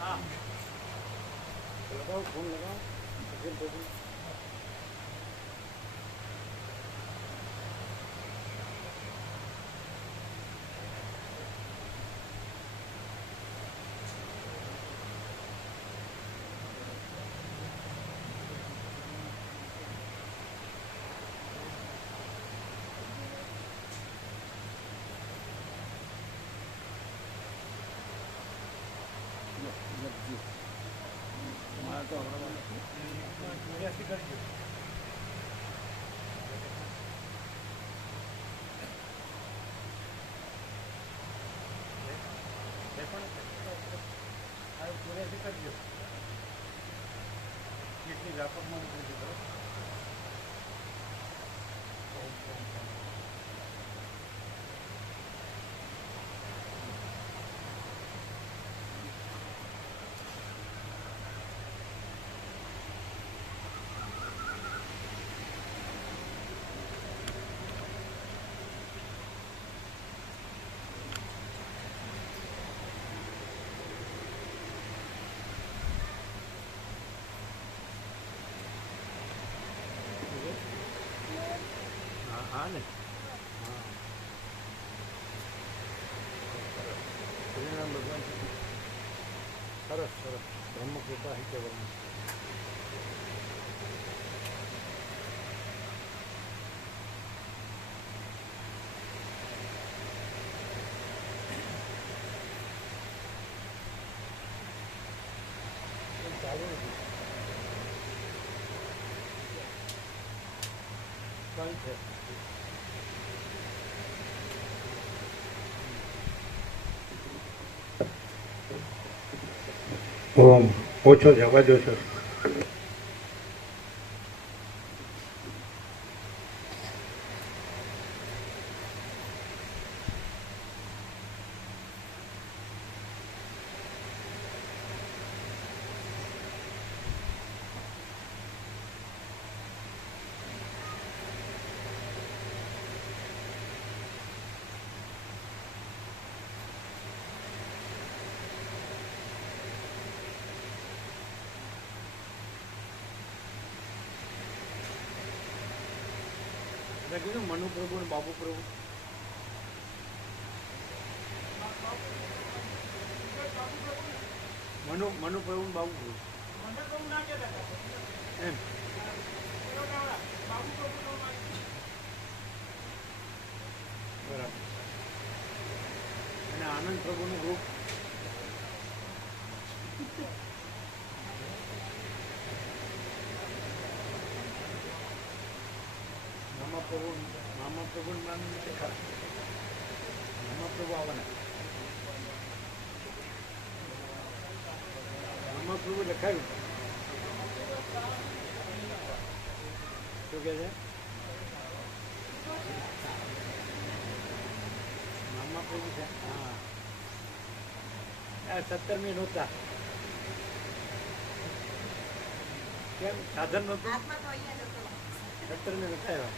हाँ लगाओ फोन लगाओ કેટલી વ્યાપકમાં ઉતરી કરો हाँ ने हाँ भगवान सरस सरस ब्रह्म कृपा ही केवल चालू कौन है ઓમ ઓછો છે અવાજ ઓછો મેં કીધું મનુ પ્રભુ અને બાબુ પ્રભુ મનુ પ્રભુ ને બાબુ પ્રભુ એમ બરાબર અને આનંદ પ્રભુનું ગ્રુપ મામા પ્રભુ નામ મામા પ્રભુ આવવાના મામા પ્રભુ લખાયું શું કહે છે મામા પ્રભુ છે હા 17મી નહોતા કેમ સાધન નહોતું 17મી નહોતા એવા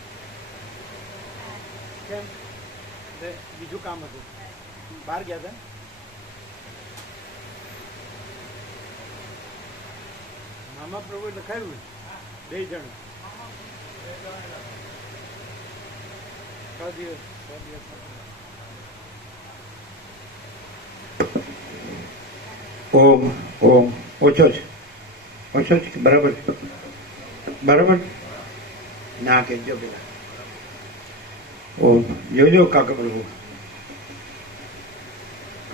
કેમ બીજું કામ હતું બહાર ગયા હતા મામા પ્રભુએ લખાયું 2 જણ 6 દિવસ ઓમ ઓમ ઓછો છે બરાબર બરાબર ના કહેજો પેલા ઓમ જોઈ લો કાકા પ્રભુ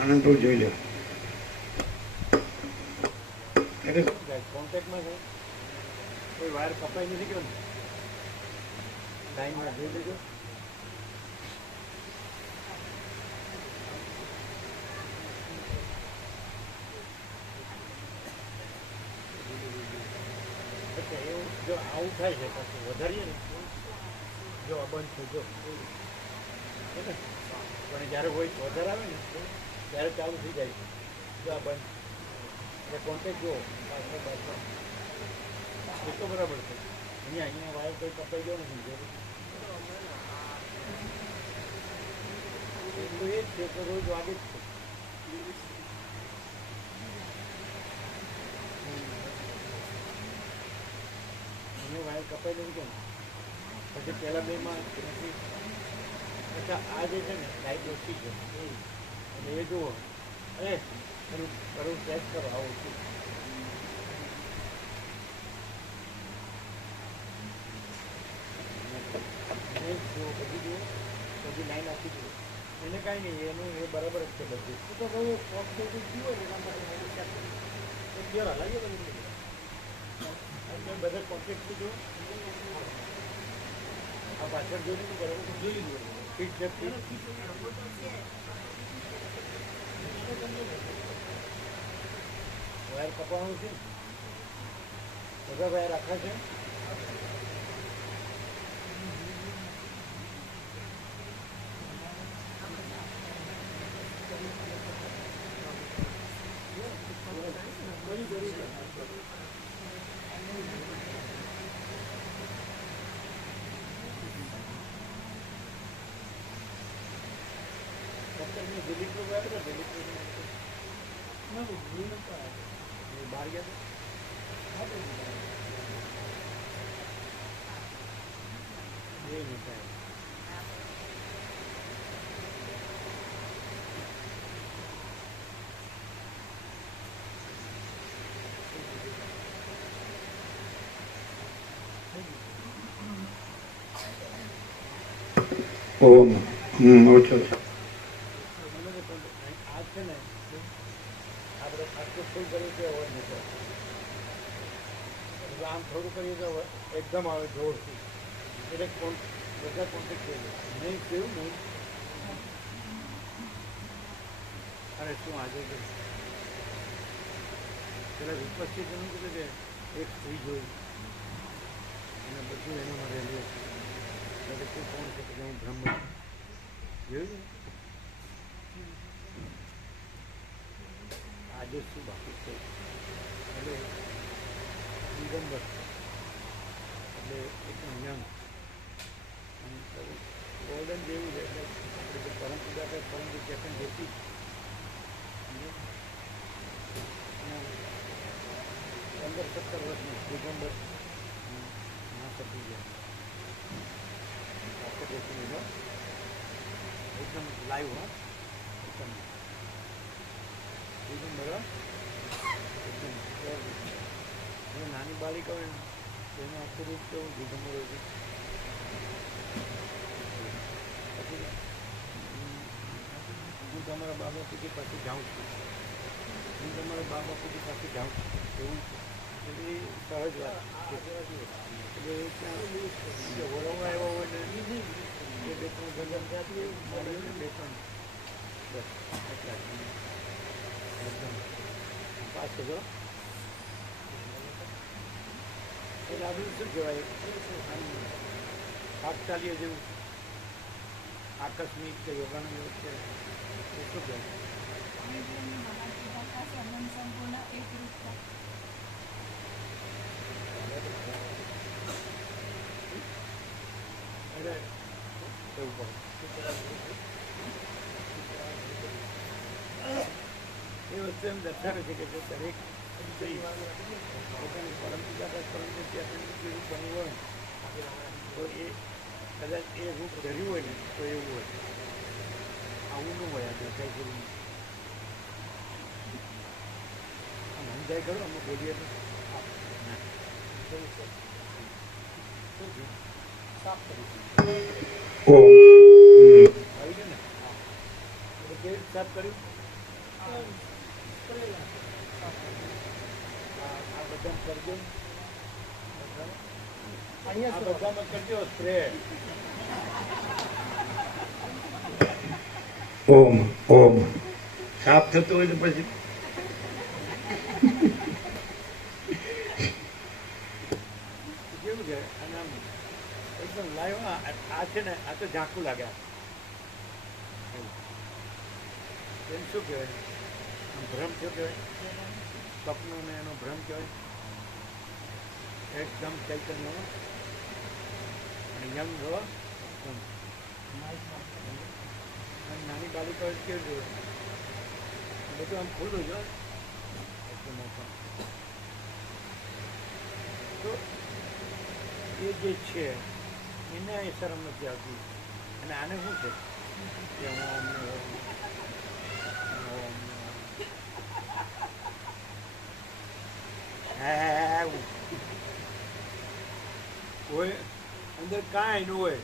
આનંદ પ્રભુ જોઈ લો કોન્ટેક્ટમાં છે કોઈ વાયર કપાઈ નથી ગયો ને ટાઈમમાં જોઈ લેજો એવું જો આવું થાય છે પાછું વધારીએ ને જો બંધ છે જો પણ જ્યારે કોઈ વધારે આવે ને ત્યારે ચાલુ થઈ જાય છે જો આ બંધ એટલે કોન્ટેક્ટ જુઓ એ તો બરાબર છે અહીંયા વાયર કોઈ કપાઈ ગયો નથી એ તો એ જ છે તો રોજ વાગે જ છે. મને વાયર કપાઈ દઉં કેમ પછી પહેલાં બેમાં નથી. અચ્છા આ જે છે ને લાઈટ ઓછી છે એટલે એ જુઓ અરે કરું ટેસ્ટ કરો આવું છું. જુઓ બધી જુઓ બધી લાઈન આપી જુઓ એને કાંઈ નહીં એનું એ બરાબર જ છે બધું. તો બહુ ફોક બધું જુઓ ને એના માટે એક જરા લાગીએ બધું બધા કોન્ટેક્ટથી જુઓ. આ પાછળ જોઈ લીધું બરાબર જોઈ લીધું ફીટ છે ફીટ. વાયર કપાવાનું છે બધા વાયર આખા છે. દિલીપ નું ગયા હતા દિલીપ બહાર ગયા હતા એ નીકળે. ઓમ ઓછો છે. આ છે ને આપણે આટલું ફૂલ કર્યું છે અવાજ નીકળે એટલે આમ થોડું કરીએ તો એકદમ આવે જોરથી એટલે બધા કોન્ટેક્ટ થઈ જાય નહીં કેવું નહીં. અરે શું આજે કે પેલા વિપક્ષી તમે કીધું કે એક સ્ત્રી જોઈ અને બધું એનામાં રહેલું એટલે શું કોણ છે કે હું બ્રહ્મ જોયું. આજે શું બાકી છે એટલે દિગંબર એટલે એકદમ યંગ ગોલ્ડન જેવું છે એટલે આપણે જે પરમ પૂજા કરે પરમ વિદ્યાસન જેથી 15-17 વર્ષનું દિગંબર ના થતી ગયા આખો દેખી લીધો એકદમ લાઈવ હા એકદમ દિગંબર એકદમ નાની બાલિકા હોય ને તેનું આખું રૂપ કેવું દિગંબર હોય છે. પછી હું તમારા બા બાપુજી પાસે જાઉં છું હું તમારા બા બાપુજી પાસે જાઉં છું એવું એટલે એ સહજ વાત છે. એટલે એ ત્યાં વળવા આવ્યા હોય ને એ બે ત્રણ ગંગા ત્યાંથી મળ્યું ને બે ત્રણ બસ એટલા એકદમ પાછો જો એટલે આપણું શું કહેવાય તાત્કાલિક જેવું આકસ્મિક કે યોગાનું એવું છે એ શું કહેવાય. એટલે એવું પડે એ વસ્તુ એમ દર્શાવે છે કે જો દરેક સ્ત્રી પોતાની પરમ પૂજા પરમ જેવું બન્યું હોય તો એ કદાચ એ રૂપ ધર્યું હોય ને તો એવું હોય આવું ન હોય આ દેખાય જેવું આમ સમજાય ખરું અમે બોલીએ તો સાફ કરીશું ઓમ આવી ગયું ને એટલે કેવી રીતે સાફ કર્યું. આ બધા કરજો અહીંયા બધામાં કરજો સ્પ્રે. ઓમ ઓમ સાફ થતું હોય તો પછી કેવું છે અને આમ એકદમ લાઈવ આ છે ને આ તો ઝાંખું લાગે એમ શું કહેવાય આમ ભ્રમ શું કહેવાય સ્વપ્નો ને એનો ભ્રમ કહેવાય. એકદમ ચૈતન્ય અને યંગ રહો એકદમ અને નાની બાલિકાઓ કેવું જોઈએ બધું આમ ખુલ્લું જ હોય એકદમ open. તો એ જે છે એને એ શરમ નથી આવતી અને આને શું છે કે હું અમને કોઈ અંદર કાંઈ ન હોય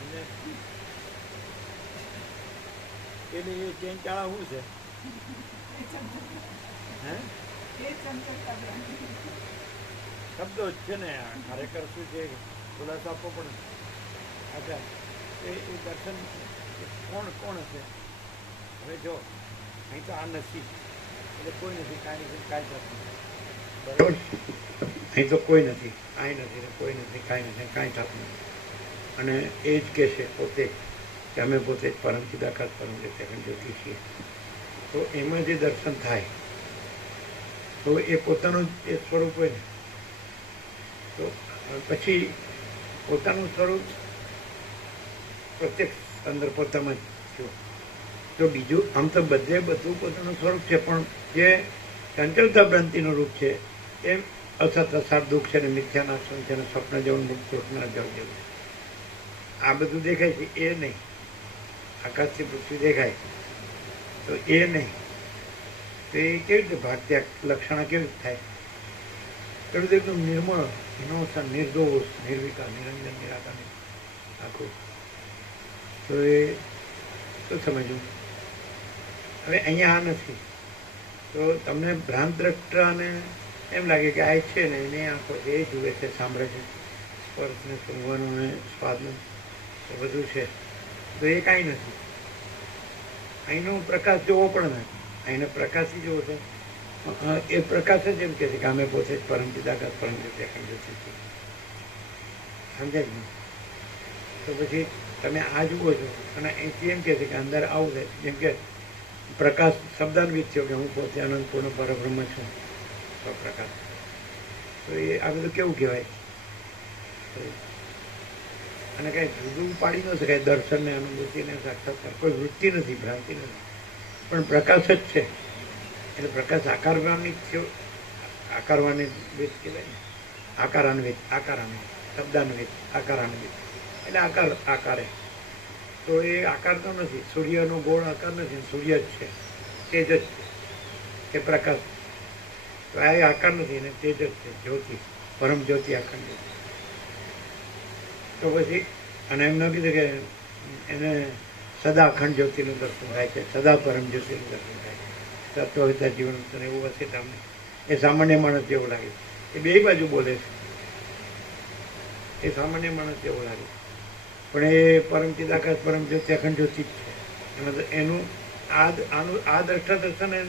અને એટલે એ ચેન ચાળા શું છે હે શબ્દો જ છે ને આ ખરેખર શું છે ખુલાસો આપવો પડે અચ્છા એ દર્શન કોણ કોણ હશે હવે જો અહીં તો આ નથી એટલે કોઈ નથી કાંઈ નથી કાંઈ થતું બરાબર અહીં તો કોઈ નથી કાંઈ નથી ને કોઈ નથી કાંઈ નથી કાંઈ થતું નથી અને એ જ કહેશે પોતે કે અમે પોતે જ પરમ ચિદાકાશ પરમ જ્યોતિ છીએ તો એમાં જે દર્શન થાય તો એ પોતાનું જ એ સ્વરૂપ હોય ને તો પછી પોતાનું સ્વરૂપ પ્રત્યક્ષ અંદર પોતામાં જ થયું તો બીજું આમ તો બધું પોતાનું સ્વરૂપ છે પણ જે ચંચળતા ભ્રાંતિનું રૂપ છે એ અસત અસાર દુઃખ છે ને મિથ્યાનાશન છે ને સ્વપ્ન જેવું મુક્ત સ્વપ્ન જળ જેવું આ બધું દેખાય છે એ નહીં આકાશથી પૃથ્વી દેખાય તો એ નહીં તો એ કેવી રીતે ભાગ્ય લક્ષણા કેવી રીતે થાય ખેડૂત એકદમ નિર્મળ નિર્મોષણ નિર્દોષ નિર્વિકાર નિરંજન નિરાકાર આખું તો એ શું સમજવું હવે અહીંયા આ નથી તો તમને ભ્રાંત દ્રષ્ટાને એમ લાગે કે આ છે ને એની આંખો એ જુએ છે સાંભળે છે સ્પર્શને સૂંઘવાનું ને સ્વાદનું એ બધું છે તો એ કાંઈ નથી અહીંનો પ્રકાશ જોવો પણ નથી અહીંનો પ્રકાશ જોવો છે એ પ્રકાશ જ એમ કહે છે કે અમે પોતે જ પરમ ચિદાકાશ પરમ જ્યોતિ અખંડ જ્યોતિ છીએ સમજાય ને તો પછી તમે આ જુઓ છો અને અહીંથી એમ કહે છે કે અંદર આવું છે જેમ કે પ્રકાશ શબ્દાન્વિત થયો કે હું પોતે અનંતપૂર્ણ પરબ્રહ્મ છું સ્વપ્રકાશ તો એ આ બધું કેવું કહેવાય અને કાંઈ જુદું પાડી ન શકાય દર્શનને અનુભૂતિને સાક્ષાત્કાર કોઈ વૃત્તિ નથી ભ્રાંતિ નથી પણ પ્રકાશ જ છે એટલે પ્રકાશ આકારવાન્વિત થયો આકારવાન્વિત કહેવાય ને આકારાન્વિત શબ્દાન્વિત આકારાન્વિત એટલે આકારે તો એ આકાર તો નથી સૂર્યનો ગોળ આકાર નથી સૂર્ય જ છે તેજ જ છે એ પ્રકાશ તો આ આકાર નથી ને તેજ જ છે જ્યોતિ પરમ જ્યોતિ અખંડ જ્યોતિ તો પછી અને એમ ન કીધું કે એને સદા અખંડ જ્યોતિનું દર્શન થાય છે સદા પરમ જ્યોતિનું દર્શન થાય છે તત્વહિતા જીવન એવું હશે તમને એ સામાન્ય માણસ જેવું લાગે એ બે બાજુ બોલે છે એ સામાન્ય માણસ જેવું લાગે પણ એ પરમ ચિદાકાશ પરમ જ્યોતિ અખંડ જ્યોતિ જ છે એમાં એનું આ દ્રષ્ટા દર્શન એ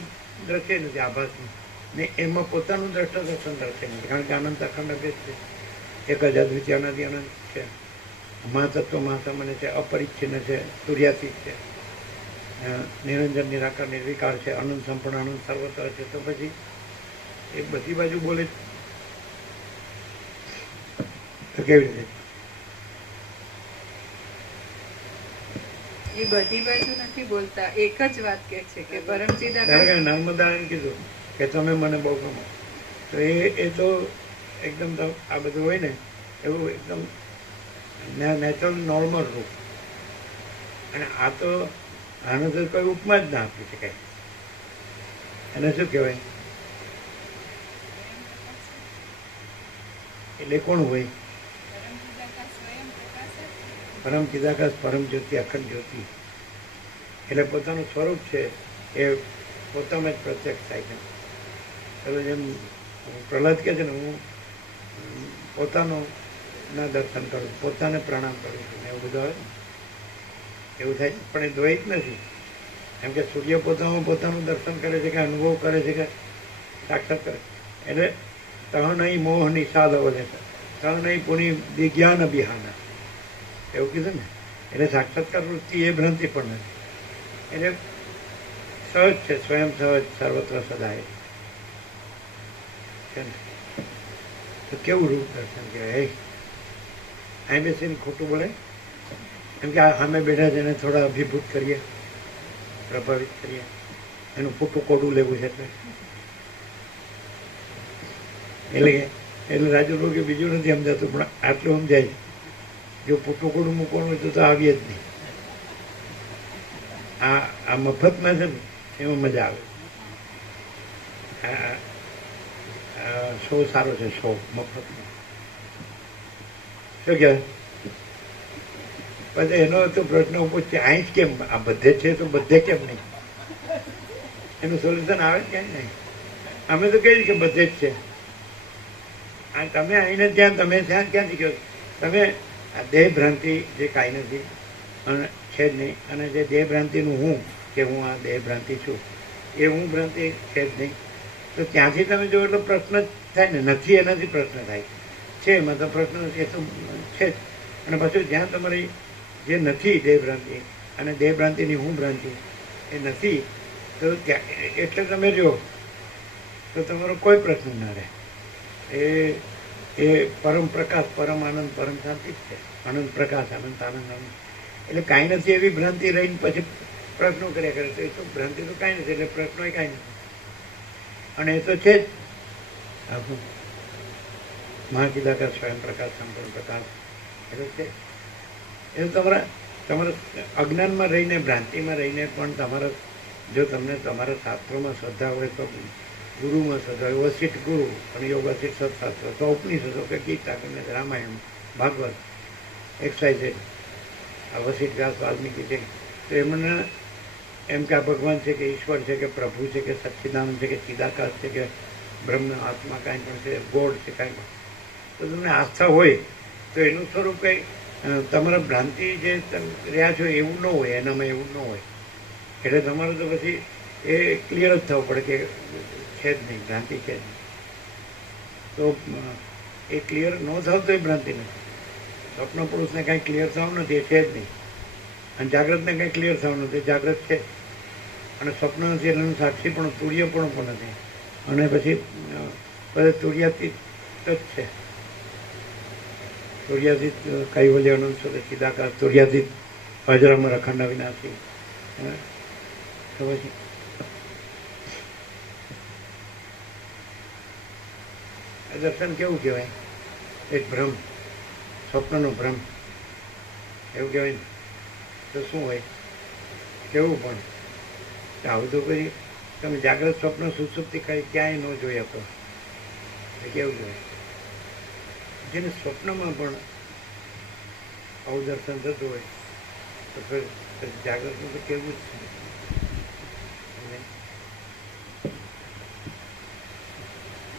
દ્રશ્ય નથી આભાસનું ને એમાં પોતાનું દ્રષ્ટા દર્શન દ્રશ્ય નથી કારણ કે અનંત અખંડ અભેદ છે એક જ અદ્વિતીય અનાદિ અનંત છે મહાતત્વ મહાસામાન્ય છે અપરિચ્છિન્ન છે સૂર્યાતીત છે નિરંજન નિરાકાર નિર્વિકાર છે અનંત સંપૂર્ણ અનંત સર્વત્ર છે તો પછી એ બધી બાજુ બોલે તો કેવી રીતે એ બધી બાજુ નથી બોલતા એક જ વાત કે છે કે પરમ ચિદાકાશ નર્મદા એમ કીધું કે તમે મને બહુ ગમો તો એ તો એકદમ આ બધું હોય ને એવું એકદમ નેચરલ નોર્મલ રૂપ અને આ તો આનો તો કોઈ ઉપમા જ ના આપી શકાય એને શું કહેવાય એટલે કોણ હોય પરમ ચિદાકાશ પરમ જ્યોતિ અખંડ જ્યોતિ એટલે પોતાનું સ્વરૂપ છે એ પોતામાં જ પ્રત્યક્ષ થાય છે એટલે જેમ પ્રહલાદ કહે છે ને હું પોતાનો ના દર્શન કરું પોતાને પ્રણામ કરું છું એવું બધું આવે એવું થાય પણ એ દ્વૈત નથી એમ કે સૂર્ય પોતાનું દર્શન કરે છે કે અનુભવ કરે છે કે સાક્ષાત કરે એટલે તહ નહીં મોહ નિષાદ અવલે તહ નહીં પુની વિજ્ઞાન બિહાના એવું કીધું ને એટલે સાક્ષાત્કાર વૃત્તિ એ ભ્રાંતિ પણ નથી એટલે સહજ છે સ્વયં સહજ સર્વત્ર સદાય છે ને તો કેવું રૂપ દર્શન કહેવાય અહીં બેસીને ખોટું બોલે એમ કે આ સામે બેઠા છે એને થોડા અભિભૂત કરીએ, પ્રભાવિત કરીએ, એનું ફૂટું કોડું લેવું છે એટલે રાજુ કે બીજું નથી સમજાતું, પણ આટલું સમજાય જો ફૂટું કોડું મૂકવાનું હોય તો આવીએ જ નહીં. આ મફતમાં છે ને એમાં મજા આવે. શો સારો છે, શો મફતનો. શું કહેવાય? પછી એનો તો પ્રશ્ન ઉભો છે, અહીં જ કેમ આ બધે છે તો બધે કેમ નહીં? એનું સોલ્યુશન આવે જ ક્યાંય નહીં. અમે તો કહીએ કે બધે જ છે. આ તમે આવીને ત્યાં તમે ત્યાં ક્યાંથી કહો? તમે આ દેહ ભ્રાંતિ જે કાંઈ નથી અને છે જ નહીં, અને જે દેહ ભ્રાંતિનું હું કે હું આ દેહ ભ્રાંતિ છું એ હું ભ્રાંતિ છે જ નહીં, તો ત્યાંથી તમે જો એટલો પ્રશ્ન જ થાય ને. નથી એનાથી પ્રશ્ન થાય છે, એમાં તો પ્રશ્ન એ તો છે જ. અને પાછું જ્યાં તમારી જે નથી દેહ ભ્રાંતિ અને દેહ ભ્રાંતિની હું ભ્રાંતિ એ નથી, તો ત્યાં એટલે તમે જો તો તમારો કોઈ પ્રશ્ન ના રહે. એ પરમ પ્રકાશ, પરમ આનંદ, પરમ શાંતિ જ છે. આનંદ પ્રકાશ, આનંદ આનંદ આનંદ. એટલે કાંઈ નથી એવી ભ્રાંતિ રહીને પછી પ્રશ્નો કર્યા કરે તો એ તો ભ્રાંતિ તો કાંઈ નથી, એટલે પ્રશ્નો એ કાંઈ નથી. અને એ તો છે જ આપણું મહાચિદાકાશ, સ્વયં પ્રકાશ, સંપૂર્ણ પ્રકાશ. એટલે છે એ તમારા અજ્ઞાનમાં રહીને, ભ્રાંતિમાં રહીને પણ તમારા, જો તમને તમારા શાસ્ત્રોમાં શ્રદ્ધા હોય તો ગુરુમાં શ્રદ્ધા હોય, વસિષ્ઠ ગુરુ અને યોગ વસિષ્ઠ સત્શાસ્ત્ર, તો ઉપનિષદો કે ગીતા કે રામાયણ, ભાગવત, એક્સાઇઝેડ, આ વસિષ્ઠ વ્યાસ વાલ્મીકી છે, તો એમને એમ કે આ ભગવાન છે કે ઈશ્વર છે કે પ્રભુ છે કે સચ્ચિદાનંદ છે કે ચિદાકાશ છે કે બ્રહ્મ આત્મા કાંઈ પણ છે, ગોડ છે કાંઈ પણ, તો તમને આસ્થા હોય તો એનું સ્વરૂપ કંઈ તમારા ભ્રાંતિ જે તમે રહ્યા છો એવું ન હોય, એનામાં એવું ન હોય. એટલે તમારે તો પછી એ ક્લિયર જ થવું પડે કે છે જ નહીં, ભ્રાંતિ છે જ નહીં. તો એ ક્લિયર ન થાવ તો એ ભ્રાંતિ નથી. સ્વપ્ન પુરુષને કાંઈ ક્લિયર થવાનું નથી, એ છે જ નહીં. અને જાગ્રતને કંઈ ક્લિયર થવાનું નથી, જાગ્રત છે. અને સ્વપ્ન નથી એટલે એનું સાક્ષી પણ તુર્યપણું પણ નથી. અને પછી તુર્યાતીત જ છે. તુર્યાતીત કૈવલ્ય અનંત સુરે ચિદાકાશ, તુર્યાતીત અજરામર અખંડ અવિનાશી. તો પછી દર્શન કેવું કહેવાય? એક ભ્રમ, સ્વપ્નનો ભ્રમ એવું કહેવાય ને. તો શું હોય? કેવું પણ આવું તો પછી તમે જાગ્રત સ્વપ્ન સુસુપ્તિ કઈ ક્યાંય ન જોઈ શકો. એ કેવું કહેવાય? જેને સ્વપ્નમાં પણ આવું દર્શન થતું હોય તો ફરી જાગ્રતનું તો કેવું જ છે.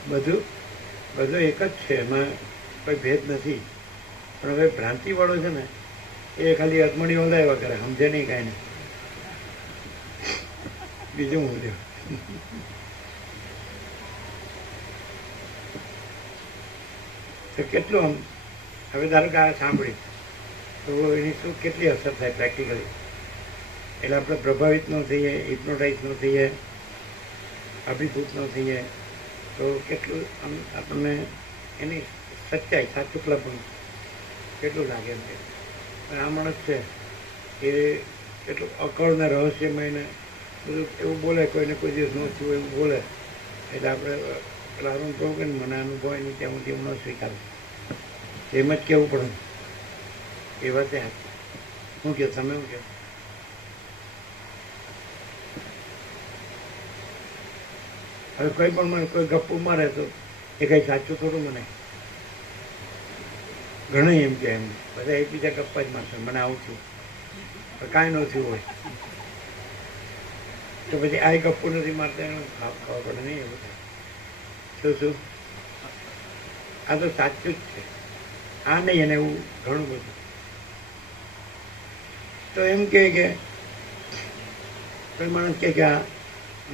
બધું એક જ છે, એમાં કોઈ ભેદ નથી. પણ હવે ભ્રાંતિવાળો છે ને એ ખાલી અજમણી ઓલાવ્યા કરે, સમજે નહીં કાંઈ નહીં. બીજું હું જો તો કેટલું આમ હવે ધારો કે આ સાંભળી તો એની શું કેટલી અસર થાય પ્રેક્ટિકલી. એટલે આપણે પ્રભાવિત ન થઈએ, હિપ્નોટાઇઝ ન થઈએ, અભિભૂત ન થઈએ, તો કેટલું આમ આપણને એની સચ્ચાઈ, સાચુકલા પણ કેટલું લાગે એમ. પણ આ માણસ છે એ કેટલું અકળ ને રહસ્યમય ને બધું એવું બોલે, કોઈને કોઈ દિવસ ન થયું એવું બોલે. એટલે આપણે પ્રારંભ કહું કે મને અનુભવ નહીં ત્યાં સુધી હું ન સ્વીકારું, એમ જ કહેવું પડે. એ વાત શું કહો તમે? શું કહો? હવે કોઈ પણ મને કોઈ ગપ્પુ મારે તો એ કંઈ સાચું થોડું મને. ઘણા એમ કે એમ બધા એકબીજા ગપ્પા જ મારશે, મને આવું થયું પણ કાંઈ ન થયું હોય તો પછી આ ગપ્પુ નથી મારતા એનો ખબર પડે નહીં. એવું થાય શું આ તો સાચું જ છે, આ નહીં. અને એવું ઘણું બધું તો એમ કે કોઈ માણસ કે આ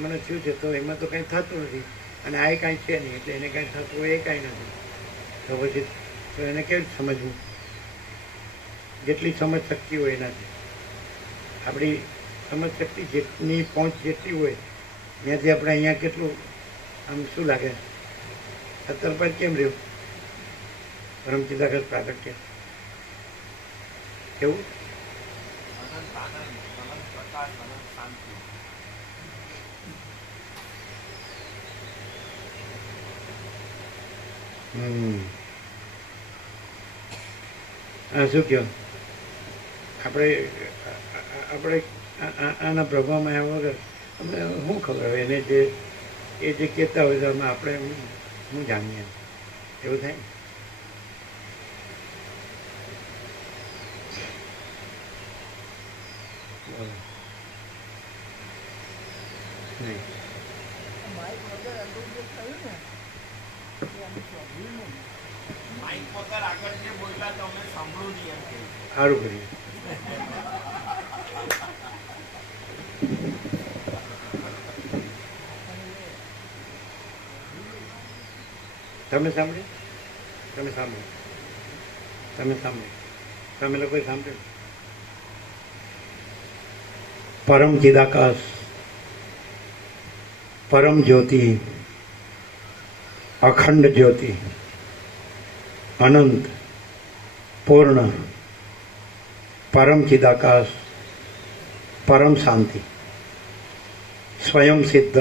મને થયું છે તો એમાં તો કંઈ થતું નથી, અને આ કાંઈ છે નહીં એટલે એને કાંઈ થતું હોય એ કાંઈ નથી. તો પછી તો એને કેવી સમજવું? જેટલી સમજ શક્તિ હોય એનાથી, આપણી સમજ શક્તિ જેટલી પહોંચ જેટલી હોય ત્યાંથી આપણે અહીંયા કેટલું આમ શું લાગે? 70% કેમ રહ્યું? પરમચિદાકાશ પ્રાગટ્ય કેવું અનંત આનંદ, અનંત પ્રકાશ, અનંત શાંતિ. શું કહો આપણે આપણે આના પ્રભાવમાં આવ્યા વગર આપણે શું ખબર હવે એને જે એ જે કહેતા હોય તો આપણે શું જાણીએ એવું થાય નહીં. માઇક વગર આગળ જે બોલ્યા તો અમે સાંભળવું નહીં એમ કહ્યું. સારું કર્યું. તમે સાંભળ્યું તમે સાંભળ્યું તમે સાંભળ્યું તમે લોકોએ સાંભળ્યું. પરમ ચિદાકાશ પરમ જ્યોતિ અખંડ જ્યોતિ અનંત પૂર્ણ પરમ ચિદાકાશ પરમ શાંતિ स्वयं सिद्ध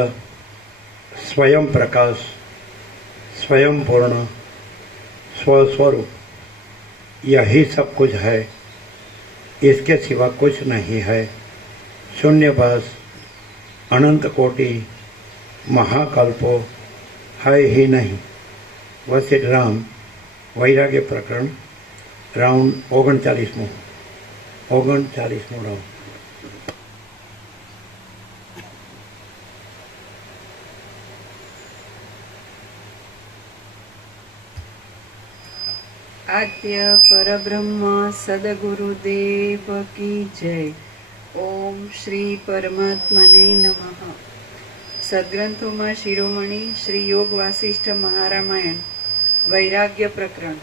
स्वयं प्रकाश स्वयं पूर्ण स्वस्वरूप यही सब कुछ है, इसके सिवा कुछ नहीं है. शून्यभास अनंत कोटि महाकल्पो है ही नहीं. वशिष्ठ राम वैराग्य प्रकरण राउंड 39 राउंड. आद्य परब्रह्म सद्गुरुदेव की जय. ओम श्री परमात्मने नमः. સદગ્રંથોમાં શિરોમણી શ્રી યોગ વાસિષ્ઠ મહારામાયણ વૈરાગ્ય પ્રકરણ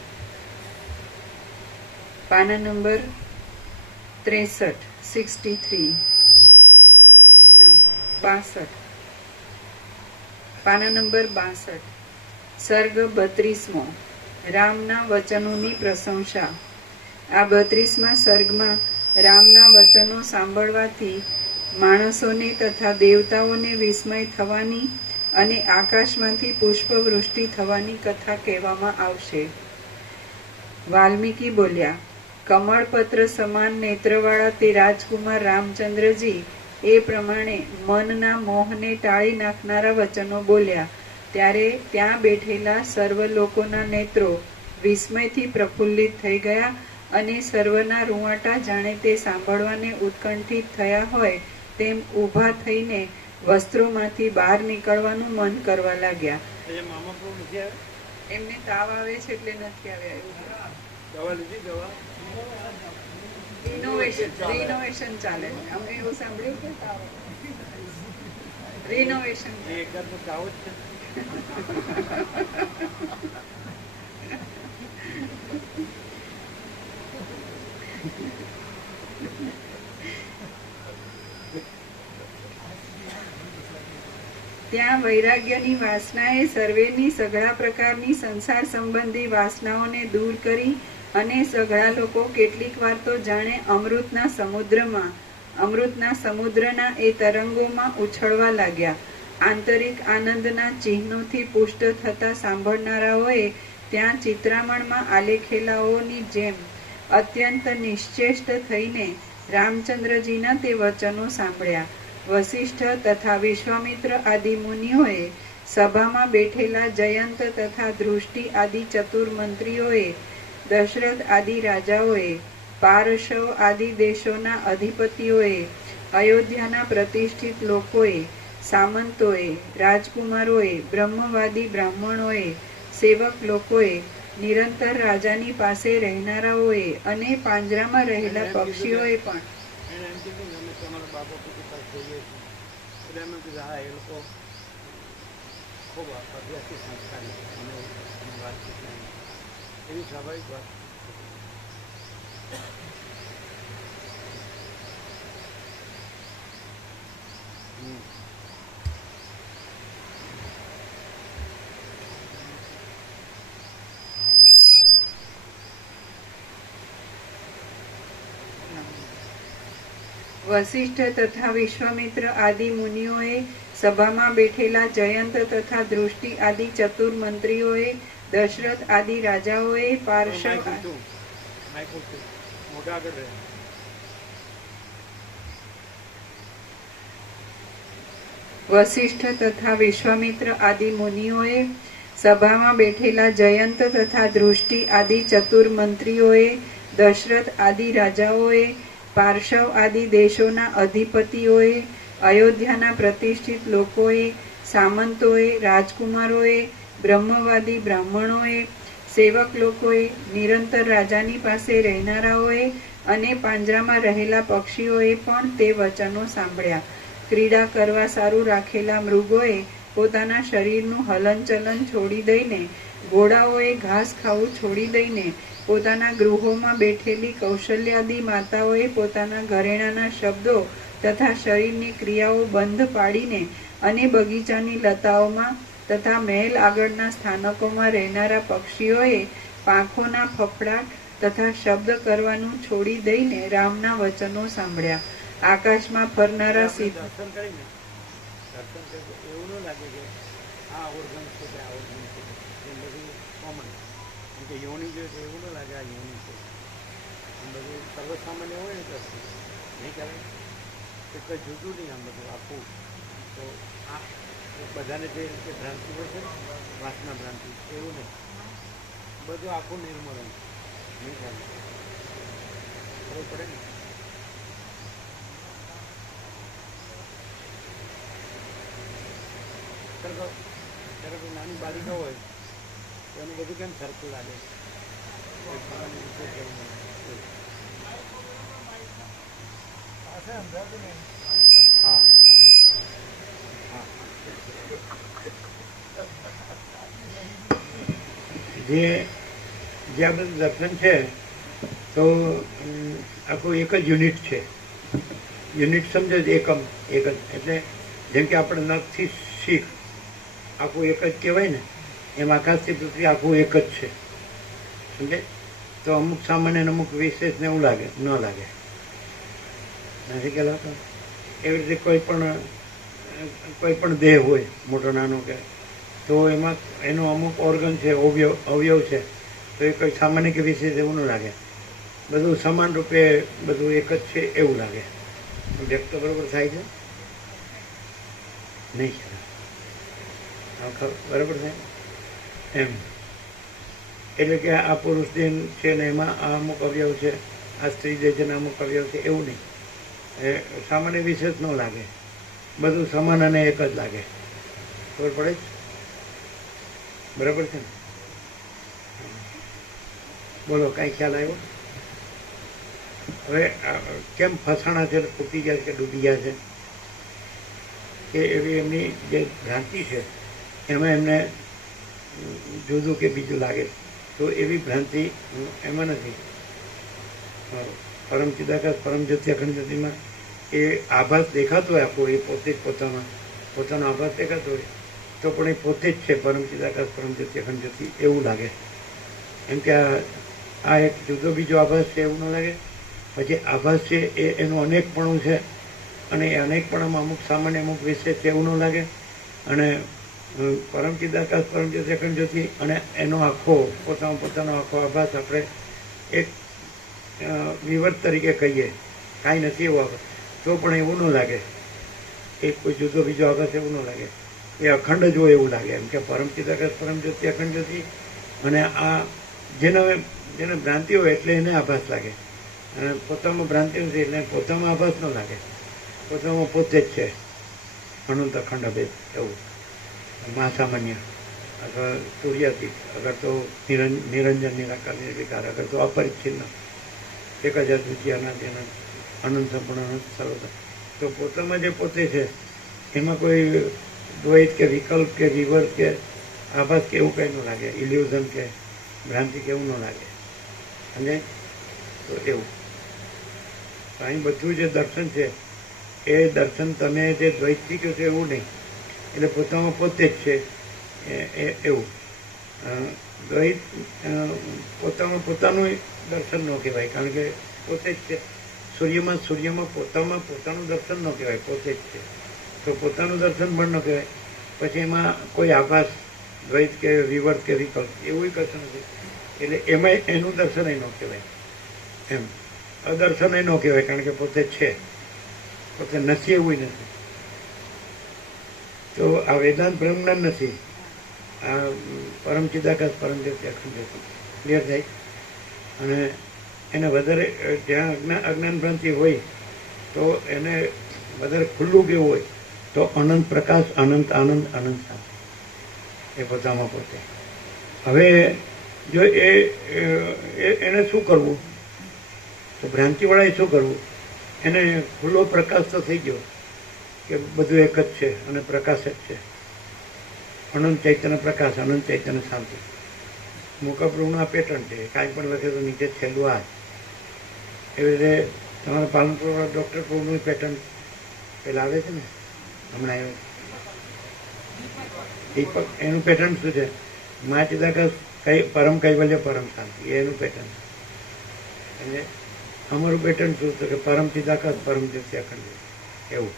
પાના નંબર 63 પાના નંબર 62 સર્ગ 32મો રામના વચનોની પ્રશંસા. આ 32મા સર્ગમાં રામના વચનો સાંભળવાથી માણસોને તથા દેવતાઓને વિસ્મય થવાની અને આકાશમાંથી પુષ્પવૃષ્ટિ થવાની કથા કહેવામાં આવશે. વાલ્મીકી બોલ્યા, કમળપત્ર સમાન નેત્રવાળા તે રાજકુમાર રામચંદ્રજી એ પ્રમાણે મનના મોહને ટાળી નાખનારા વચનો બોલ્યા. ત્યારે ત્યાં બેઠેલા સર્વ લોકોના નેત્રો વિસ્મયથી પ્રફુલ્લિત થઈ ગયા અને સર્વના રૂંવાટા જાણે તે સાંભળવાને ઉત્કંઠિત થયા હોય તેમ ઊભા થઈને વસ્ત્રોમાંથી બહાર નીકળવાનું મન કરવા લાગ્યા. એમને તાવ આવે છે એટલે નથી આવ્યા. રિનોવેશન ચાલે છે. અમને એવું સાંભળ્યું કે તાવ રિનોવેશન ત્યાં વૈરાગ્યની વાસનાએ સર્વેની સઘળા પ્રકારની સંસાર સંબંધી વાસનાઓને દૂર કરી અને સઘળા લોકો કેટલીક વાર તો જાણે અમૃતના સમુદ્રના એ તરંગોમાં ઉછળવા લાગ્યા. આંતરિક આનંદના ચિહ્નોથી પુષ્ટ થતા સાંભળનારાઓએ ત્યાં ચિત્રામણમાં આલેખેલાઓની જેમ અત્યંત નિશ્ચેષ્ટ થઈને રામચંદ્રજીના તે વચનો સાંભળ્યા. વશિષ્ઠ તથા વિશ્વામિત્ર આદિ મુનિઓએ, સભામાં બેઠેલા જયંત તથા દૃષ્ટિ આદિ ચતુર મંત્રીઓએ, દશરથ આદિ રાજાઓએ, પારશવ આદિ દેશોના અધિપતિઓએ, અયોધ્યાના પ્રતિષ્ઠિત લોકોએ, સામંતોએ, રાજકુમારોએ, બ્રહ્મવાદી બ્રાહ્મણોએ, સેવક લોકોએ, નિરંતર રાજાની પાસે રહેનારાઓએ અને પાંજરામાં રહેલા પક્ષીઓએ પણ ખૂબ અભ્યાસી સંસ્કાર વાતચીત એવી સ્વાભાવિક વાત. વશિષ્ઠ તથા વિશ્વામિત્ર આદિ મુનિઓએ, સભામાં બેઠેલા જયંત તથા દૃષ્ટિ આદિ ચતુર મંત્રીઓએ, દશરથ આદિ રાજાઓએ, પાર્શ્વ મોટા આગળ રહે. વશિષ્ઠ તથા વિશ્વામિત્ર આદિ મુનિઓએ, સભામાં બેઠેલા જયંત તથા દૃષ્ટિ આદિ ચતુર મંત્રીઓએ, દશરથ આદિ રાજાઓએ, પાર્શવ આદિ દેશોના અધિપતિઓએ, અયોધ્યાના પ્રતિષ્ઠિત લોકોએ, સામંતોએ, રાજકુમારોએ, બ્રહ્મવાદી બ્રાહ્મણોએ, સેવક લોકોએ, નિરંતર રાજાની પાસે રહેનારાઓએ અને પાંજરામાં રહેલા પક્ષીઓએ પણ તે વચનો સાંભળ્યા. ક્રીડા કરવા સારું રાખેલા મૃગોએ પોતાના શરીરનું હલનચલન છોડી દઈને, ઘોડાઓએ ઘાસ ખાવું છોડી દઈને, પોતાના ગૃહોમાં બેઠેલી કૌશલ્યાદી માતાઓએ પોતાના ઘરેણાના શબ્દો તથા શરીરની ક્રિયાઓ બંધ પાડીને અને બગીચાની લતાઓમાં તથા મહેલ આગળના સ્થાનકોમાં રહેનારા પક્ષીઓએ પાંખોના ફફડાટ તથા શબ્દ કરવાનું છોડી દઈને રામના વચનો સાંભળ્યા. આકાશમાં ફરનારા દર્શન કરીને એવું ન લાગે કે આ ઓર્ગન છે કે આ ઓર્ગન છે, એ બધું કોમન. કેમ કે યોની જોઈએ તો એવું ન લાગે આ યોની છે. આમ બધું સર્વસામાન્ય હોય ને દર્શન નહીં કરાય તો કંઈ જુદું નહીં આમ બધું આખું. તો આ બધાને જે રીતે ભ્રાંતિ હોય છે ને, વાસના ભ્રાંતિ, એવું નહીં. બધું આખું નિર્મળ નહીં ચાલે. ખબર પડે ને. ત્યારે કોઈ નાની બાલિકા હોય તો એનું બધું કેમ સરખું લાગે? હા હા. જે આ બધું દર્શન છે તો આખું એક જ યુનિટ છે. યુનિટ સમજો એકમ એક જ. એટલે જેમ કે આપણે નખથી શીખ આખું એક જ કહેવાય ને, એમ આકાશથી પૃથ્વી આખું એક જ છે. સમજે? તો અમુક સામાન્ય અમુક વિશેષને એવું લાગે, ન લાગે. નથી કહેવાતો? એવી રીતે કોઈ પણ દેહ હોય મોટો નાનો કે, તો એમાં એનો અમુક ઓર્ગન છે, અવયવ છે, તો એ કોઈ સામાન્ય કે વિશેષ એવું ન લાગે. બધું સમાન રૂપે બધું એક જ છે એવું લાગે. વ્યક્ત બરોબર થાય છે? નહીં બરાબર થાય એમ. એટલે કે આ પુરુષ દેહ છે ને એમાં આ અમુક અવયવ છે, આ સ્ત્રી દેહ છે ને અમુક અવયવ છે, એવું નહીં. એ સામાન્ય વિશેષ ન લાગે, બધું સમાન અને એક જ લાગે. ખબર પડે છે? બરાબર છે ને? બોલો, કાંઈ ખ્યાલ આવ્યો? હવે કેમ ફસાણા છે, ફૂટી ગયા છે, ડૂબી ગયા છે? કે એવી એમની જે ભ્રાંતિ છે એમાં એમને જુદું કે બીજું લાગે. તો એવી ભ્રાંતિ એમાં નથી. પરમ ચિદાકાશ પરમ જ્યોતિ અખંડ જ્યોતિમાં એ આભાસ દેખાતો હોય આખો, એ પોતે જ પોતાનો આભાસ દેખાતો હોય તો પણ એ પોતે જ છે પરમ ચિદાકાશ પરમ જ્યોતિ અખંડ જ્યોતિ એવું લાગે. એમ કે આ એક જુદો બીજો આભાસ છે એવું ન લાગે. પછી આભાસ છે એ એનું અનેકપણું છે અને એ અનેકપણામાં અમુક સામાન્ય અમુક વિશેષ છે એવું ન લાગે. અને પરમ ચિદાકાશ પરમ જ્યોતિ અખંડ જ્યોતિ અને એનો આખો પોતાનો આખો આભાસ આપણે એક વિવર્ત તરીકે કહીએ, કાંઈ નથી એવું આભાસ, તો પણ એવું ન લાગે. એ કોઈ જુદો બીજો આભાસ એવું ન લાગે. એ અખંડ જ હોય એવું લાગે. એમ કે પરમ ચિદાકાશ પરમ જ્યોતિ અખંડ જ્યોતિ અને આ જેને ભ્રાંતિ હોય એટલે એને આભાસ લાગે. અને પોતામાં ભ્રાંતિ નથી એટલે પોતામાં આભાસ ન લાગે. પોતામાં પોતે જ છે અનંત અખંડ અભેદ એવું. મહાસામાન્ય અથવા સૂર્યાતીત, અગર તો નિરંજન નિરાકાર નિર્વિકાર, અગર તો અપરિચ્છિન્ન એક જ અદ્વિતીયના જેના અનંત સંપૂર્ણ સર્વતા. તો પોતામાં જે પોતે છે એમાં કોઈ દ્વૈત કે વિકલ્પ કે વિવર્ત કે આભાસ કે એવું કંઈ ન લાગે. ઇલ્યુઝન કે ભ્રાંતિ કે એવું ન લાગે. સમજાય? તો એવું અહીં બધું જે દર્શન છે એ દર્શન તમે જે દ્વૈતથી કહો છો એવું નહીં. એટલે પોતામાં પોતે જ છે એવું. દ્વૈત પોતામાં પોતાનું દર્શન ન કહેવાય, કારણ કે પોતે જ છે. સૂર્યમાં પોતાનું દર્શન ન કહેવાય, પોતે જ છે. તો પોતાનું દર્શન પણ ન કહેવાય. પછી એમાં કોઈ આભાસ, દ્વૈત કે વિવર્ત કે વિકલ્પ એવું કશું નથી. એટલે એમાં એનું દર્શન ન કહેવાય. એમ અદર્શન ન કહેવાય, કારણ કે પોતે છે, પોતે નથી એવું નથી. તો આ વેદાંત બ્રહ્મજ્ઞાન નથી, આ પરમ ચિદાકાશ પરમ જ્યોતિ અખંડ જ્યોતિ ક્લિયર થાય. અને એને વધારે જ્યાં અજ્ઞાન ભ્રાંતિ હોય તો એને વધારે ખુલ્લું કેવું હોય તો અનંત પ્રકાશ, અનંત આનંદ, અનંત શાંતિ એ પોતામાં પોતે. હવે જો એને શું કરવું, તો ભ્રાંતિવાળાએ શું કરવું, એને ખુલ્લો પ્રકાશ તો થઈ ગયો કે બધું એક જ છે અને પ્રકાશ જ છે, અનંત ચૈતન્ય પ્રકાશ, અનંત ચૈતન્ય શાંતિ. મુકાપ્રભુનું આ પેટર્ન છે, કાંઈ પણ લખે તો નીચે છેલ્લું આ. એવી રીતે તમારા પાલનપુર ડૉક્ટર પ્રભુનું પેટર્ન પેલા આવે છે ને, હમણાં આવ્યું દીપક, એનું પેટર્ન શું છે? મા ચિદાકાશ પરમ કૈવલ્ય પરમ શાંતિ, એનું પેટર્ન. અને અમારું પેટર્ન શું છે કે પરમ ચિદાકાશ પરમ જ્યોતિ અખંડ એવું.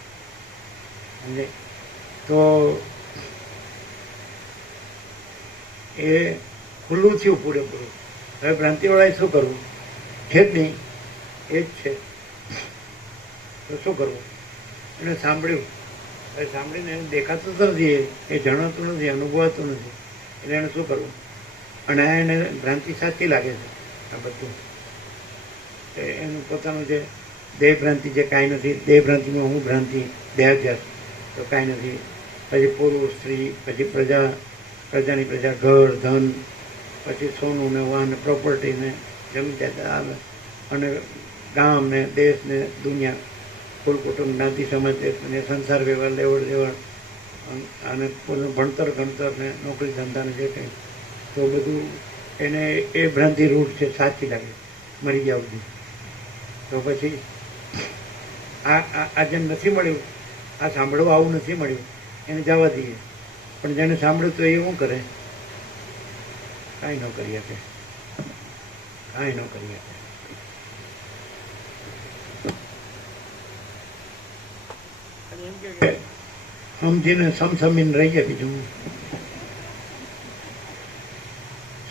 સમજે? તો એ ખુલ્લું થયું પૂરેપૂરું. હવે ભ્રાંતિવાળાએ શું કરવું? છે જ નહીં, એ જ છે, તો શું કરવું? એને સાંભળ્યું, હવે સાંભળીને એને દેખાતું તો નથી, એ જણાતું નથી, અનુભવાતું નથી, એટલે એને શું કરવું? અને આ એને ભ્રાંતિ સાચી લાગે છે આ બધું. એનું પોતાનું જે દેહ ભ્રાંતિ જે કાંઈ નથી, દેહ ભ્રાંતિમાં હું ભ્રાંતિ, દેહાધ્યાસ તો કાંઈ નથી. પછી પુરુષ, સ્ત્રી, પછી પ્રજાની પ્રજા, ઘર, ધન, પછી સોનું ને વાહન ને પ્રોપર્ટી ને જમીન જાયદાદ અને ગામ ને દેશ ને દુનિયા, કુલ કુટુંબ, જ્ઞાતિ, સમાજ, દેશ ને સંસાર વ્યવહાર, લેવડ દેવડ અને ભણતર ગણતર ને નોકરી ધંધા ને જે કંઈ, તો બધું એને એ ભ્રાંતિ રૂઢ છે, સાચી લાગે મરી ગયા સુધી. તો પછી આ જેમ નથી મળ્યું, આ સાંભળવા આવું નથી મળ્યું, એને જવા દઈએ. પણ જેને સાંભળ્યું તો એ શું કરે? કાંઈ ન કરી શકે, કાંઈ ન કરી શકે. એમ કે સમજીને સમસમીને રહીએ, બીજું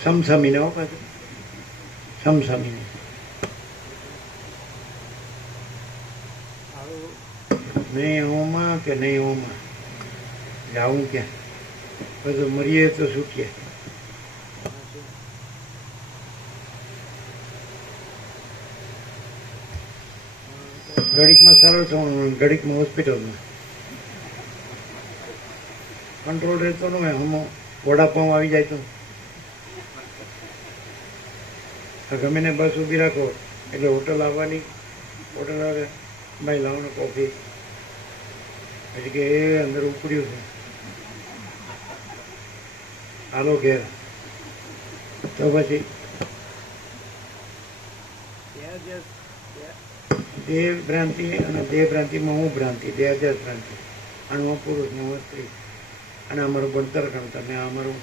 સમસમીને હો, પાછું સમસમીને. નહીં હોમાં કે નહીં હોમાં જાવું ક્યાં? બધું મરીએ તો છૂટીએ. ઘડીકમાં સરળ થવાનું, ઘડીકમાં હોસ્પિટલમાં કંટ્રોલ રહેતો ન હોય. હમો વડાપાઉં આવી જાય તો ગમે ને બસ ઊભી રાખો એટલે હોટલ આવવાની, હોટલ આવે, ભાઈ લાવો ને કોફી, પછી કે એ અંદર ઉપડ્યું છે, હાલો ઘેર. તો પછી દેહ ભ્રાંતિ અને દેહ ભ્રાંતિમાં હું ભ્રાંતિ, દેહાધ્યાસ ભ્રાંતિ, અને હું પુરુષ ને હું સ્ત્રી, અને અમારું ભણતર ગણતર ને અમારું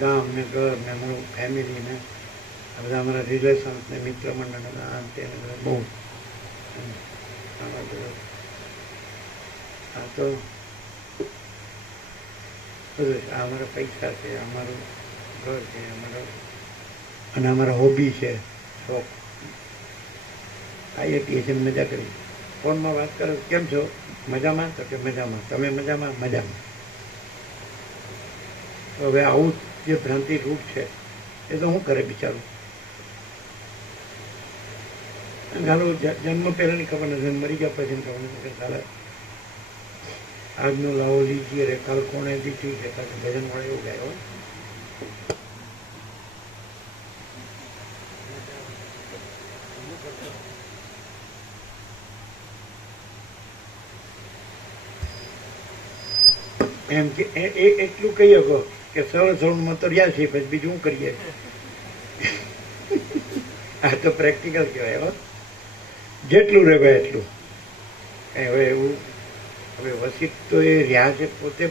ગામ ને ઘર ને અમારું ફેમિલી ને આ બધા અમારા રિલેશન્સ ને મિત્ર મંડળ આમ તે બહુ. આ તો બધું આ અમારા પૈસા છે, અમારું ઘર છે, અમારો અને અમારા હોબી છે, શોખ. આવીએ છીએ છે, મજા કરી. ફોનમાં વાત કરો, કેમ છો? મજામાં? તો કે મજામાં. તમે મજામાં? મજામાં. તો હવે આવું જે ભ્રાંતિ રૂપ છે એ તો શું કરે બિચારું? ગાલો જન્મ પહેલાની ખબર નથી, મરી ગયા પછી ખબર નથી. સારા આજનો લાવો લીજીએ રે, કાલ કોણે દીધી છે, કાલે ભજન વાળે એવું ગાય હોય. એમ કે એટલું કહી શકો કે સરળ સરળમાં તો રહ્યા છે, પછી બીજું શું કરીએ? આ તો પ્રેક્ટિકલ કહેવાય. હવે જેટલું રહેવાય એટલું. હવે એવું હવે વસિત તો એ રહ્યા છે, પોતે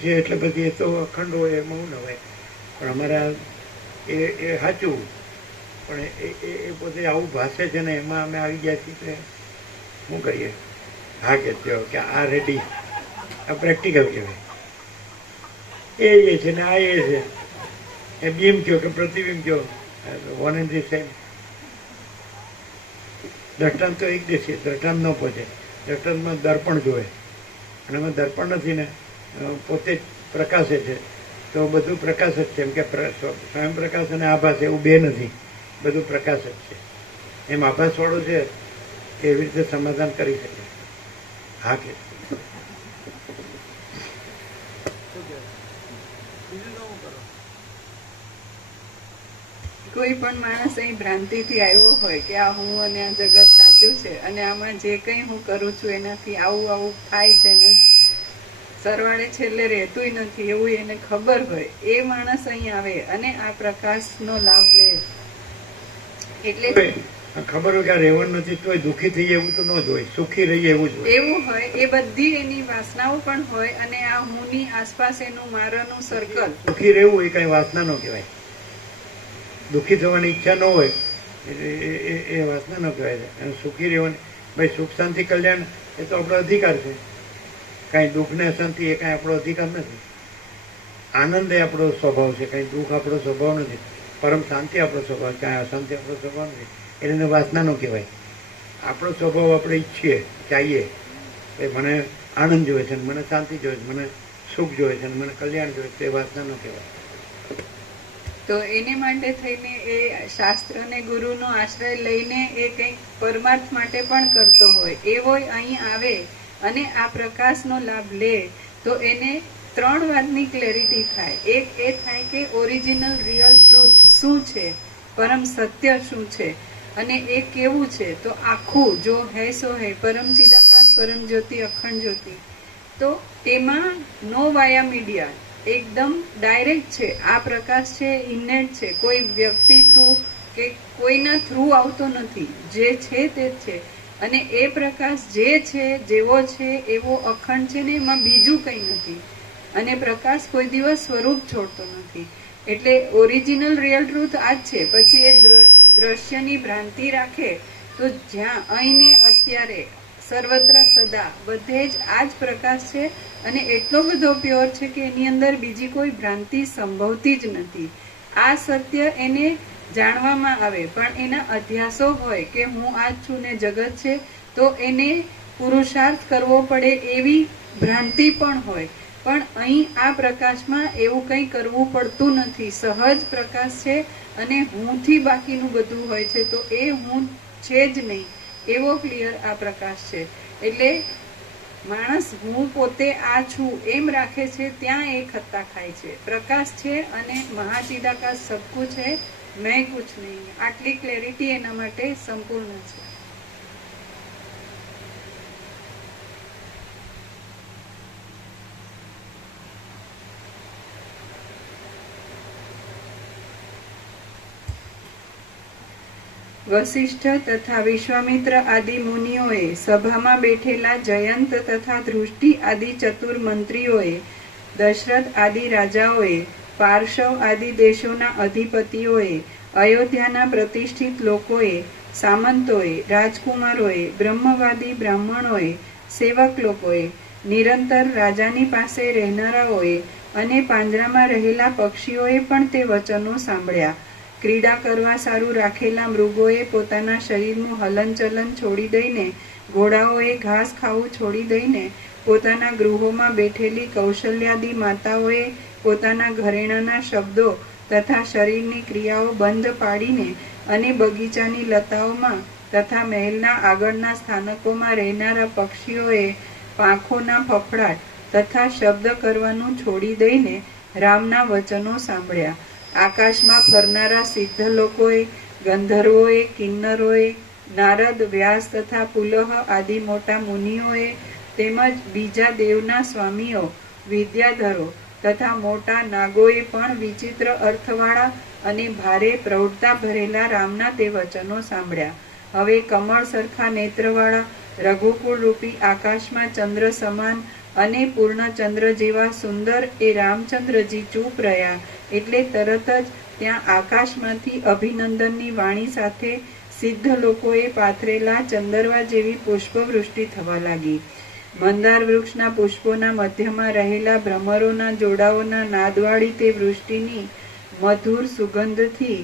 છે, એટલે પછી એ તો અખંડ હોય, એમાં શું ન હોય. પણ અમારા એ સાચું, પણ એ પોતે આવું ભાષે છે ને, એમાં અમે આવી ગયા છીએ. શું કરીએ? હા કે આ રેડી, આ પ્રેક્ટિકલ કહેવાય. એ છે ને આ એ છે, એ બીમ કયો કે પ્રતિબિંબ કયો, વન એન્ડ ધી સેમ. દ્રષ્ટાંત તો એક દેશી, દ્રષ્ટાંત ન પહોંચે. દ્રષ્ટાંતમાં દર્પણ જોવે, અને એમાં દર્પણ નથી ને, પોતે જ પ્રકાશે છે, તો બધું પ્રકાશ જ છે. એમ કે સ્વયં પ્રકાશ અને આભાસ એવું બે નથી, બધું પ્રકાશ જ છે. એમ આભાસવાળો છે એવી રીતે સમાધાન કરી શકે. હા કે કોઈ પણ માણસ અહીં ભ્રાંતિથી આવ્યો હોય કે આ હું અને આ જગત સાચું છે અને આમાં જે કંઈ હું કરું છું એનાથી આવું આવું થાય છે ને સરવાળે છેલ્લે રહેતુંય નથી એવું એને ખબર હોય, એ માણસ અહીં આવે અને આ પ્રકાશનો લાભ લે. એટલે ખબર હોય કે આ રહેવાનું નથી તોય દુઃખી થઈ એવું તો ન જ હોય, સુખી રહીએ એવું જ હોય. એવું હોય, એ બધી એની વાસનાઓ પણ હોય અને આ હુંની આસપાસ એનું મારાનું સર્કલ. સુખી રહેવું એ કઈ વાસના ન કહેવાય. દુઃખી થવાની ઈચ્છા ન હોય એ વાસના ન કહેવાય. અને સુખી રહેવાની, ભાઈ સુખ શાંતિ કલ્યાણ એ તો આપણો અધિકાર છે. કાંઈ દુઃખ ને અશાંતિ એ કાંઈ આપણો અધિકાર નથી. આનંદ એ આપણો સ્વભાવ છે, કાંઈ દુઃખ આપણો સ્વભાવ નથી. પરમ શાંતિ આપણો સ્વભાવ, કાંઈ અશાંતિ આપણો સ્વભાવ નથી. એને વાસના ન કહેવાય. આપણો સ્વભાવ આપણે ઈચ્છીએ, ચાહીએ એ મને આનંદ જોઈએ છે, મને શાંતિ જોઈએ છે, મને સુખ જોઈએ છે, મને કલ્યાણ જોઈએ છે, એ વાસના ન કહેવાય. તો એને માટે થઈને એ શાસ્ત્ર અને ગુરુનો આશ્રય લઈને એ કંઈક પરમાર્થ માટે પણ કરતો હોય, એવો અહીં આવે અને આ પ્રકાશનો લાભ લે તો એને 3 વાતની ક્લેરિટી થાય. એક એ થાય કે ઓરિજિનલ રિયલ ટ્રુથ શું છે, પરમ સત્ય શું છે અને એ કેવું છે. તો આખું જો હૈ સો હૈ, પરમ ચિદાકાશ, પરમ જ્યોતિ, અખંડ જ્યોતિ, તો એમાં નો વાયા મીડિયા, એકદમ ડાયરેક્ટ છે. આ પ્રકાશ છે, ઇનેટ છે, કોઈ વ્યક્તિ થ્રુ કે કોઈના થ્રુ આવતો નથી. જે છે તે જ છે અને એ પ્રકાશ જે છે, જેવો છે એવો અખંડ છે ને એમાં બીજું કંઈ નથી. અને પ્રકાશ કોઈ દિવસ સ્વરૂપ છોડતો નથી. એટલે ઓરિજિનલ રિયલ ટ્રુથ આ જ છે. પછી એ દ્રશ્યની ભ્રાંતિ રાખે તો જ્યાં અહીં ને અત્યારે સર્વત્ર સદા બધે જ આ જ પ્રકાશ છે અને એટલો બધો પ્યોર છે કે એની અંદર બીજી કોઈ ભ્રાંતિ સંભવતી જ નથી. આ સત્ય એને જાણવામાં આવે, પણ એના અધ્યાસો હોય કે હું આ જ છું ને જગત છે, તો એને પુરુષાર્થ કરવો પડે એવી ભ્રાંતિ પણ હોય. પણ અહીં આ પ્રકાશમાં એવું કંઈ કરવું પડતું નથી. સહજ પ્રકાશ છે અને હુંથી બાકીનું બધું હોય છે, તો એ હું છે જ નહીં એવો ક્લિયર આ પ્રકાશ છે. એટલે માણસ હું પોતે આ છું એમ રાખે છે, ત્યાં એ ખત્તા ખાય છે. પ્રકાશ છે અને મહાચિદાકાશ સબકું છે, મેં કુછ નહીં. આટલી ક્લેરિટી એના માટે સંપૂર્ણ છે. વશિષ્ઠ તથા વિશ્વામિત્ર આદિ મુનિઓએ, સભામાં બેઠેલા જયંત તથા દૃષ્ટિ આદિ ચતુર મંત્રીઓએ, દશરથ આદિ રાજાઓએ, પાર્શવ આદિ દેશોના અધિપતિઓએ, અયોધ્યાના પ્રતિષ્ઠિત લોકોએ, સામંતોએ, રાજકુમારોએ, બ્રહ્મવાદી બ્રાહ્મણોએ, સેવક લોકોએ, નિરંતર રાજાની પાસે રહેનારાઓએ અને પાંજરામાં રહેલા પક્ષીઓએ પણ તે વચનો સાંભળ્યા. ક્રીડા કરવા સારું રાખેલા મૃગોએ પોતાના શરીરનું હલનચલન છોડી દઈને, ઘોડાઓએ ઘાસ ખાવું છોડી દઈને, પોતાના ગૃહોમાં બેઠેલી કૌશલ્યાદી માતાઓએ પોતાના ઘરેણાના શબ્દો તથા શરીરની ક્રિયાઓ બંધ પાડીને અને બગીચાની લતાઓમાં તથા મહેલના આગળના સ્થાનકોમાં રહેનારા પક્ષીઓએ પાંખોના ફફડાટ તથા શબ્દ કરવાનું છોડી દઈને રામના વચનો સાંભળ્યા. આકાશમાં ફરનારા સિદ્ધ લોકોએ, ગંધર્વોએ, કિન્નરોએ, નારદ, વ્યાસ તથા પુલહ આદિ મોટા મુનિઓએ તેમજ બીજા દેવના સ્વામીઓ, વિદ્યાધરો તથા મોટા નાગોએ પણ વિચિત્ર અર્થવાળા અને ભારે પ્રૌઢતા ભરેલા રામના તે વચનો સાંભળ્યા. હવે કમળ સરખા નેત્રવાળા, રઘુકુળ રૂપી આકાશમાં ચંદ્ર સમાન અને પૂર્ણચંદ્ર જેવા સુંદર એ રામચંદ્રજી ચૂપ રહ્યા. એટલે તરત જ ત્યાં આકાશમાંથી અભિનંદનની વાણી સાથે સિદ્ધ લોકોએ પાથરેલા ચંદરવા જેવી પુષ્પવૃષ્ટિ થવા લાગી. મંદાર વૃક્ષના પુષ્પોના મધ્યમાં રહેલા ભ્રમરોના જોડાઓના નાદવાળી તે વૃષ્ટિની મધુર સુગંધથી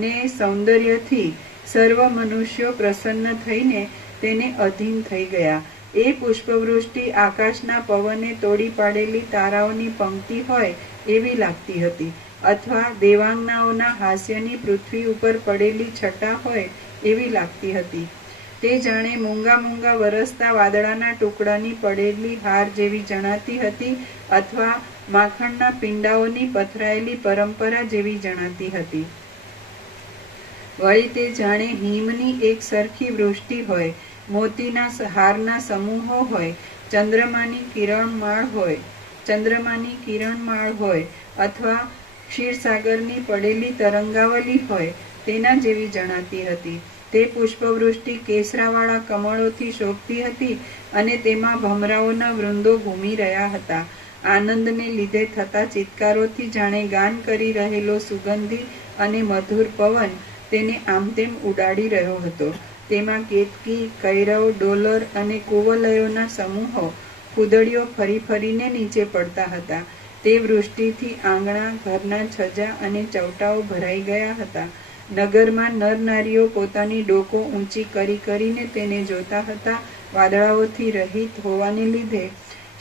ને સૌંદર્યથી સર્વ મનુષ્યો પ્રસન્ન થઈને તેને અધીન થઈ ગયા. એ પુષ્પવૃષ્ટિ આકાશના પવને તોડી પાડેલી તારાઓની પંક્તિ હોય એવી લાગતી હતી, અથવા દેવાંગનાઓના હાસ્યની પૃથ્વી ઉપર પડેલી છટા હોય એવી લાગતી હતી. તે જાણે મૂંગા મૂંગા વરસતા વાદળાના ટુકડાની પડેલી હાર જેવી જણાતી હતી, અથવા માખણના પિંડાઓની પથરાયેલી પરંપરા જેવી જણાતી હતી. વળી તે જાણે હિમની એક સરખી વૃષ્ટિ હોય, મોતીના હારના સમૂહો હોય, ચંદ્રમાની કિરણમાળ હોય અથવા ક્ષીરસાગરની પડેલી તરંગાવલી હોય તેના જેવી જણાતી હતી. તે પુષ્પવૃષ્ટિ કેસરાવાળા કમળોથી શોભતી હતી અને તેમાં ભમરાઓના વૃંદો ઘૂમી રહ્યા હતા. આનંદને લીધે થતા ચિત્કારોથી જાણે ગાન કરી રહેલો સુગંધી અને મધુર પવન તેને આમતેમ ઉડાડી રહ્યો હતો. તેમાં કેતકી, કૈરવ, ડોલર અને કુવલયોના સમૂહો કૂદડીઓ ફરી ફરીને નીચે પડતા હતા. તે વૃષ્ટિથી આંગણા, ઘરના છજા અને ચૌટાઓ ભરાઈ ગયા હતા. નગરમાં નરનારીઓ પોતાની ડોકો ઊંચી કરી કરીને તેને જોતા હતા. વાદળાઓથી રહિત હોવાને લીધે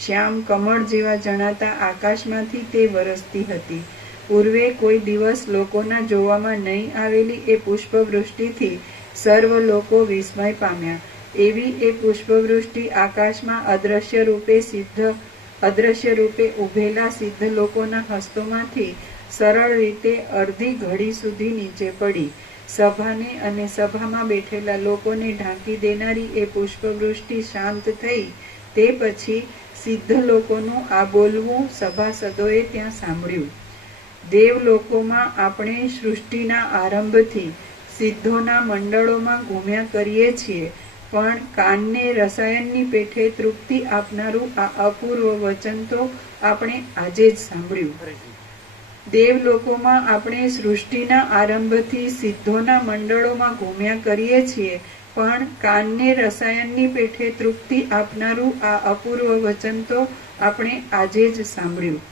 શ્યામ કમળ જેવા જણાતા આકાશમાંથી તે વરસતી હતી. પૂર્વે કોઈ દિવસ લોકોના જોવામાં નહીં આવેલી એ પુષ્પવૃષ્ટિથી સર્વ લોકો વિસ્મય પામ્યા. એવી એ પુષ્પવૃષ્ટિ આકાશમાં અદ્રશ્ય રૂપે ઉભેલા સિદ્ધ લોકોના હસ્તોમાંથી સરળ રીતે અડધી ઘડી સુધી નીચે પડી. સભાને અને સભામાં બેઠેલા લોકોને ઢાંકી દેનારી એ પુષ્પવૃષ્ટિ શાંત થઈ તે પછી સિદ્ધ લોકોનું આ બોલવું સભાસદોએ ત્યાં સાંભળ્યું. દેવલોકોમાં આપણે સૃષ્ટિના આરંભથી સિદ્ધોના મંડળોમાં ઘૂમ્યા કરીએ છીએ, પણ કાનને રસાયણની પેઠે તૃપ્તિ આપનારું આ અપૂર્વ વચન તો આપણે આજે જ સાંભળ્યું. દેવલોકોમાં આપણે સૃષ્ટિના આરંભથી સિદ્ધોના મંડળોમાં ઘૂમ્યા કરીએ છીએ, પણ કાનને રસાયણની પેઠે તૃપ્તિ આપનારું આ અપૂર્વ વચન તો આપણે આજે જ સાંભળ્યું.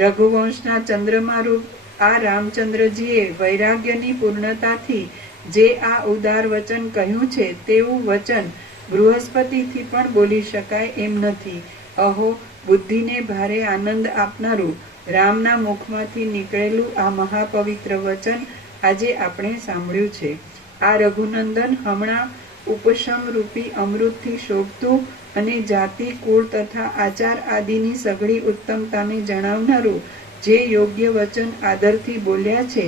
રઘુવંશના ચંદ્રમારૂપ આ રામચંદ્રજીએ વૈરાગ્યની પૂર્ણતાથી જે આ ઉદાર વચન કહ્યું છે તેવું વચન બૃહસ્પતિથી પણ બોલી શકાય એમ નથી. અહો, બુદ્ધિને ભારે આનંદ આપનારું રામના મુખમાંથી નીકળેલું આ મહાપવિત્ર વચન આજે આપણે સાંભળ્યું છે. આ રઘુનંદન હમણાં ઉપશમ રૂપી અમૃતથી શોભતું અને જાતિ, કુળ તથા આચાર આદિની સઘળી ઉત્તમતાને જણાવનારું જે યોગ્ય વચન આદરથી બોલ્યા છે,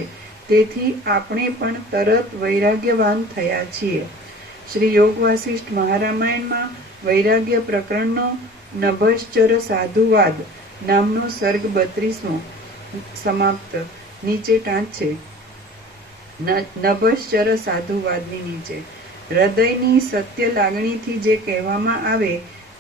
તેથી આપણે પણ તરત વૈરાગ્યવાન થયા છીએ. શ્રી યોગ વાસિષ્ઠ મહારામાયણમાં વૈરાગ્ય પ્રકરણનો નભશ્ચર સાધુવાદ નામનો સર્ગ 32મો સમાપ્ત. નીચે ટાંચ છે નભશ્ચર સાધુવાદની નીચે. હૃદયની સત્ય લાગણીથી જે કહેવામાં આવે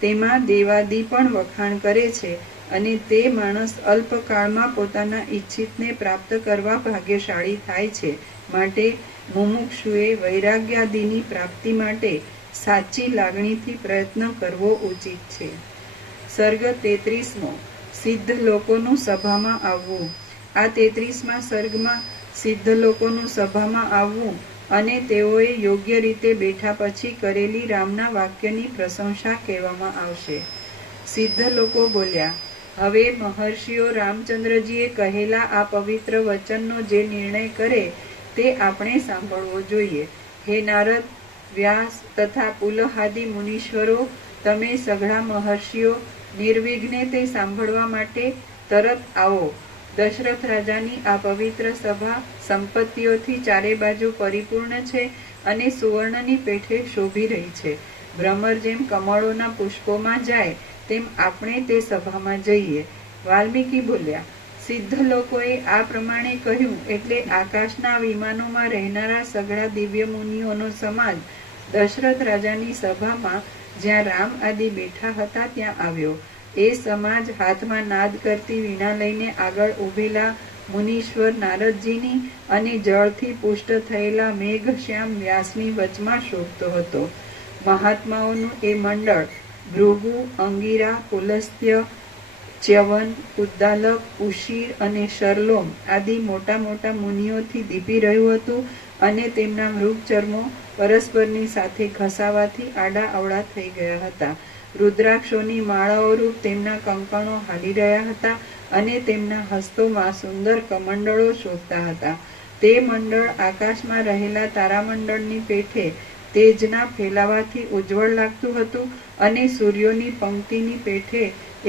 તેમાં દેવાદી પણ વખાણ કરે છે, અને તે માણસ અલ્પકાળમાં પોતાના ઈચ્છિતને પ્રાપ્ત કરવા ભાગ્યશાળી થાય છે. માટે મુમુક્ષુએ વૈરાગ્યાદિની પ્રાપ્તિ માટે સાચી લાગણીથી પ્રયત્ન કરવો ઉચિત છે. સર્ગ 33મો સિદ્ધ લોકોનું સભામાં આવવું. આ 33મા સર્ગમાં સિદ્ધ લોકોનું સભામાં આવવું અને તેઓએ યોગ્ય રીતે બેઠા પછી કરેલી રામના વાક્યની પ્રશંસા કહેવામાં આવશે. સિદ્ધ લોકો બોલ્યા, હવે મહર્ષિઓ રામચંદ્રજીએ કહેલા આ પવિત્ર વચનનો જે નિર્ણય કરે તે આપણે સાંભળવો જોઈએ. હે નારદ, વ્યાસ તથા પુલહાદિ મુનીશ્વરો, તમે સઘળા મહર્ષિઓ નિર્વિઘ્ને તે સાંભળવા માટે તરત આવો. દશરથ રાજાની આ પવિત્ર સભા સંપત્તિઓથી ચારે બાજુ પરિપૂર્ણ છે અને સુવર્ણની પેઠે શોભી રહી છે. ભ્રમર જેમ કમળોના પુષ્પોમાં જાય તેમ આપણે તે સભામાં જઈએ. વાલ્મીકી બોલ્યા, સિદ્ધ લોકોએ આ પ્રમાણે કહ્યું એટલે આકાશના વિમાનોમાં રહેનારા સઘળા દિવ્ય મુનિઓનો સમાજ દશરથ રાજાની સભામાં જ્યાં રામ આદિ બેઠા હતા ત્યાં આવ્યો. એ સમાજ હાથમાં નાદ કરતી વીણા લઈને આગળ ઉભેલા મુનીશ્વર નારદજીની અને જળથી પુષ્ટ થયેલા મેઘશ્યામ વ્યાસની વચમાં શોભતો હતો. મહાત્માઓનું એ મંડળ ભૃગુ, અંગિરા, પુલસ્ત્ય, ચ્યવન, ઉદ્દાલક, ઉશીર અને શરલોમ આદિ મોટા મોટા મુનિઓથી દીપી રહ્યું હતું અને તેમના મૃગચર્મો પરસ્પરની સાથે ઘસાવાથી આડા અવળા થઈ ગયા હતા. રુદ્રાક્ષોની માળાઓ રૂપ તેમના કંકણો હાલી રહ્યા હતા અને તેમના હસ્તોમાં સુંદર કમંડળો શોભતા હતા. તે મંડળ આકાશમાં રહેલા તારામંડળની પેઠે તેજના ફેલાવાથી ઉજ્જવળ લાગતું હતું અને સૂર્યોની પંક્તિની પેઠે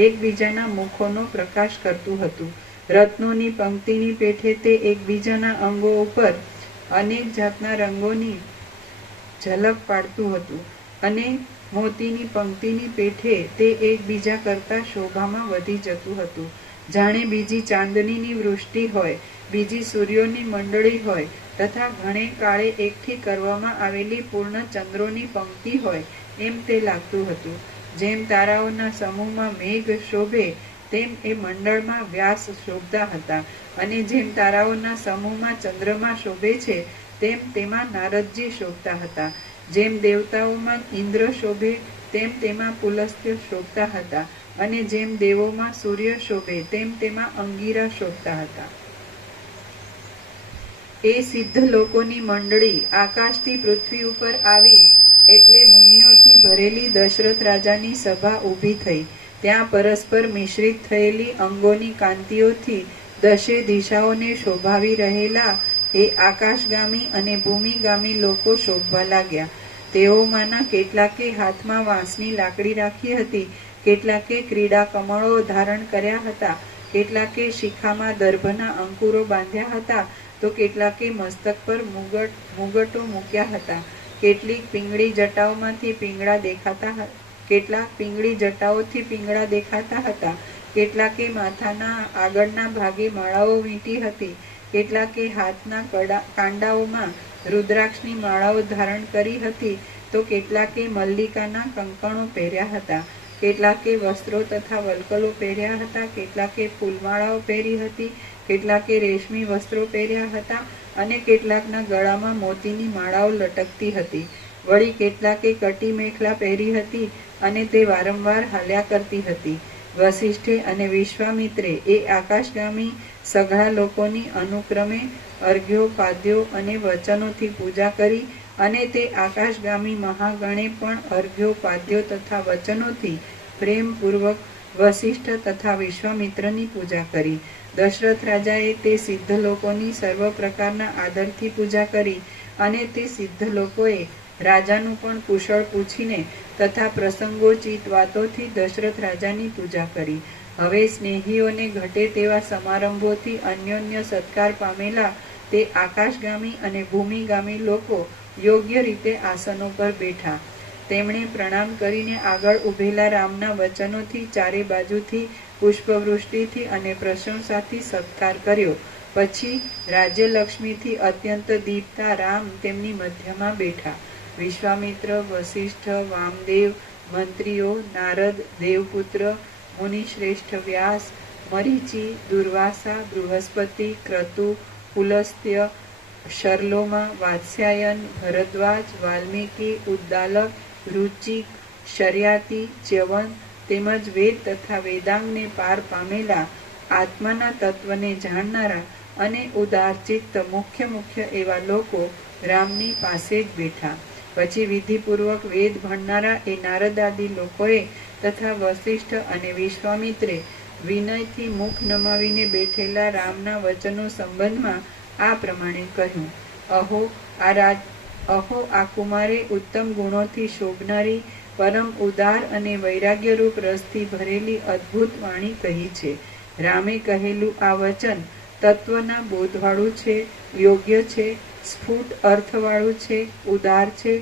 એકબીજાના મુખોનો પ્રકાશ કરતું હતું. રત્નોની પંક્તિની પેઠે તે એકબીજાના અંગો ઉપર અનેક જાતના રંગોની ઝલક પાડતું હતું અને મોતીની પંક્તિની પેઠે તે એકબીજા કરતા શોભામાં વધી જતું હતું. જાણે બીજી ચાંદનીની વૃષ્ટિ હોય, બીજી સૂર્યોની મંડળી હોય તથા ઘણે કાળે એકઠી કરવામાં આવેલી પૂર્ણ ચંદ્રોની પંક્તિ હોય એમ તે લાગતું હતું. જેમ તારાઓના સમૂહમાં મેઘ શોભે તેમ એ મંડળમાં વ્યાસ શોભતા હતા અને જેમ તારાઓના સમૂહમાં ચંદ્રમા શોભે છે તેમ તેમાં નારદજી શોભતા હતા. જેમ દેવતાઓમાં ઇન્દ્ર શોભે તેમ તેમાં પુલસ્ત્ય શોભતા હતા અને જેમ દેવોમાં સૂર્ય શોભે તેમ તેમાં અંગિરા શોભતા હતા. એ સિદ્ધ લોકોની મંડળી આકાશથી પૃથ્વી ઉપર આવી એટલે મુનિઓથી ભરેલી દશરથ રાજાની સભા ઊભી થઈ. ત્યાં પરસ્પર મિશ્રિત થયેલી અંગોની કાંતિઓથી દશે દિશાઓને શોભાવી રહેલા એ આકાશગામી અને ભૂમિગામી લોકો શોભવા લાગ્યા. તેઓમાંના કેટલાકે હાથમાં વાંસની લાકડી રાખી હતી, કેટલાકે ક્રીડા કમળો ધારણ કર્યા હતા, કેટલાકે શિખામાં દર્ભના અંકુરો બાંધ્યા હતા, તો કેટલાકે મસ્તક પર મુગટો મૂક્યા હતા. કેટલીક પીંગળી જટાઓમાંથી પીંગળા દેખાતા કેટલાક પીંગળી જટાઓથી પીંગળા દેખાતા હતા. કેટલાકે માથાના આગળના ભાગે માળાઓ વીંટી હતી, કેટલાકે હાથના કાંડાઓમાં રુદ્રાક્ષની માળાઓ ધારણ કરી હતી, તો કેટલાકે મલ્લિકાના કંકણો પહેર્યા હતા, કેટલાકે વસ્ત્રો તથા વલ્કલો પહેર્યા હતા, કેટલાકે ફૂલમાળાઓ પહેરી હતી, કેટલાકે રેશમી વસ્ત્રો પહેર્યા હતા અને કેટલાકના ગળામાં મોતીની માળાઓ લટકતી હતી. વળી કેટલાકે કટી મેખલા પહેરી હતી અને તે વારંવાર હાલ્યા કરતી હતી. વસિષ્ઠે અને વિશ્વામિત્રે એ આકાશગામી સઘળા લોકોની અનુક્રમે અર્ઘ્યો, પાદ્યો અને વચનોથી પૂજા કરી અને તે આકાશગામી મહાગણે પણ અર્ઘ્યો, પાદ્યો તથા વચનોથી પ્રેમપૂર્વક વસિષ્ઠ તથા વિશ્વામિત્રની પૂજા કરી. દશરથ રાજાએ તે સિદ્ધ લોકોની સર્વ પ્રકારના આદરથી પૂજા કરી અને તે સિદ્ધ લોકોએ રાજાનું પણ કુશળ પૂછીને તથા પ્રસંગોચિત વાતોથી દશરથ રાજાની પૂજા કરી. હવે સ્નેહીઓને ઘટે તેવા સમારંભોથી અન્યોન્ય સત્કાર પામેલા તે આકાશગામી અને ભૂમિગામી લોકો યોગ્ય રીતે આસનો પર બેઠા. તેમણે પ્રણામ કરીને આગળ ઉભેલા રામના વચનોથી ચારે બાજુથી પુષ્પવૃષ્ટિથી અને પ્રશંસાથી સત્કાર કર્યો. પછી રાજ્યલક્ષ્મીથી અત્યંત દીપતા રામ તેમની મધ્યમાં બેઠા. વિશ્વામિત્ર, વસિષ્ઠ, વામદેવ, મંત્રીઓ, નારદ, દેવપુત્ર, મુનિશ્રેષ્ઠ વ્યાસ, મરીચી, દુર્વાસા, બૃહસ્પતિ, ક્રતુ, પુલસ્ત્ય, શર્લોમા, વાત્સ્યાયન, ભરદ્વાજ, વાલ્મીકી, ઉદ્દાલક, રુચિક, શર્યાતિ, ચ્યવન તેમજ વેદ તથા વેદાંગને પાર પામેલા આત્માના તત્વને જાણનારા અને ઉદારચિત્ત મુખ્ય એવા લોકો રામની પાસે જ બેઠા. પછી વિધિપૂર્વક વેદ ભણનારા એ નારદાદી લોકોએ તથા વસિષ્ઠ અને વિશ્વામિત્રે વિનયથી મુખ નમાવીને બેઠેલા રામના વચનો સંબંધમાં આ પ્રમાણે કહ્યું. અહો આ કુમારે ઉત્તમ ગુણોથી શોભનારી પરમ ઉદાર અને વૈરાગ્યરૂપ રસથી ભરેલી અદ્ભુત વાણી કહી છે. રામે કહેલું આ વચન તત્વના બોધવાળું છે, યોગ્ય છે, સ્ફુટ અર્થવાળું છે, ઉદાર છે,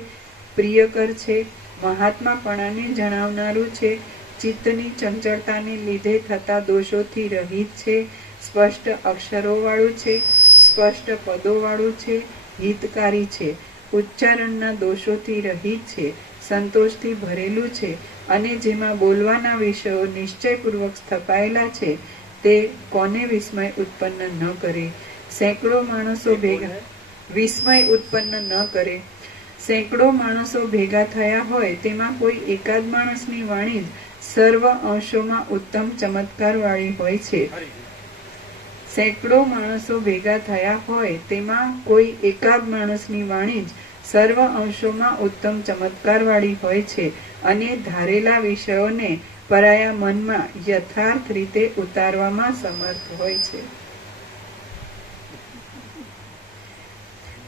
પ્રિયકર છે, મહાત્માપણાને જણાવનારું છે, ચિત્તની ચંચળતાને લીધે થતા દોષોથી રહિત છે, સ્પષ્ટ અક્ષરોવાળું છે, સ્પષ્ટ પદોવાળું છે, હિતકારી છે, ઉચ્ચારણના દોષોથી રહિત છે, સંતોષથી ભરેલું છે અને જેમાં બોલવાના વિષયો નિશ્ચયપૂર્વક સ્થપાયેલા છે તે કોને વિસ્મય ઉત્પન્ન ન કરે? સેંકડો માણસો ભેગા વિસ્મય ઉત્પન્ન ન કરે. સેંકડો માણસો ભેગા થયા હોય તેમાં કોઈ એકાદ માણસની વાણી જ સર્વ અંશોમાં ઉત્તમ ચમત્કાર વાળી હોય છે. સેંકડો માણસો ભેગા થયા હોય તેમાં કોઈ એકાદ માણસની વાણી જ સર્વ અંશોમાં ઉત્તમ ચમત્કાર વાળી હોય છે અને ધારેલા વિષયોને પરાયા મનમાં યથાર્થ રીતે ઉતારવામાં સમર્થ હોય છે.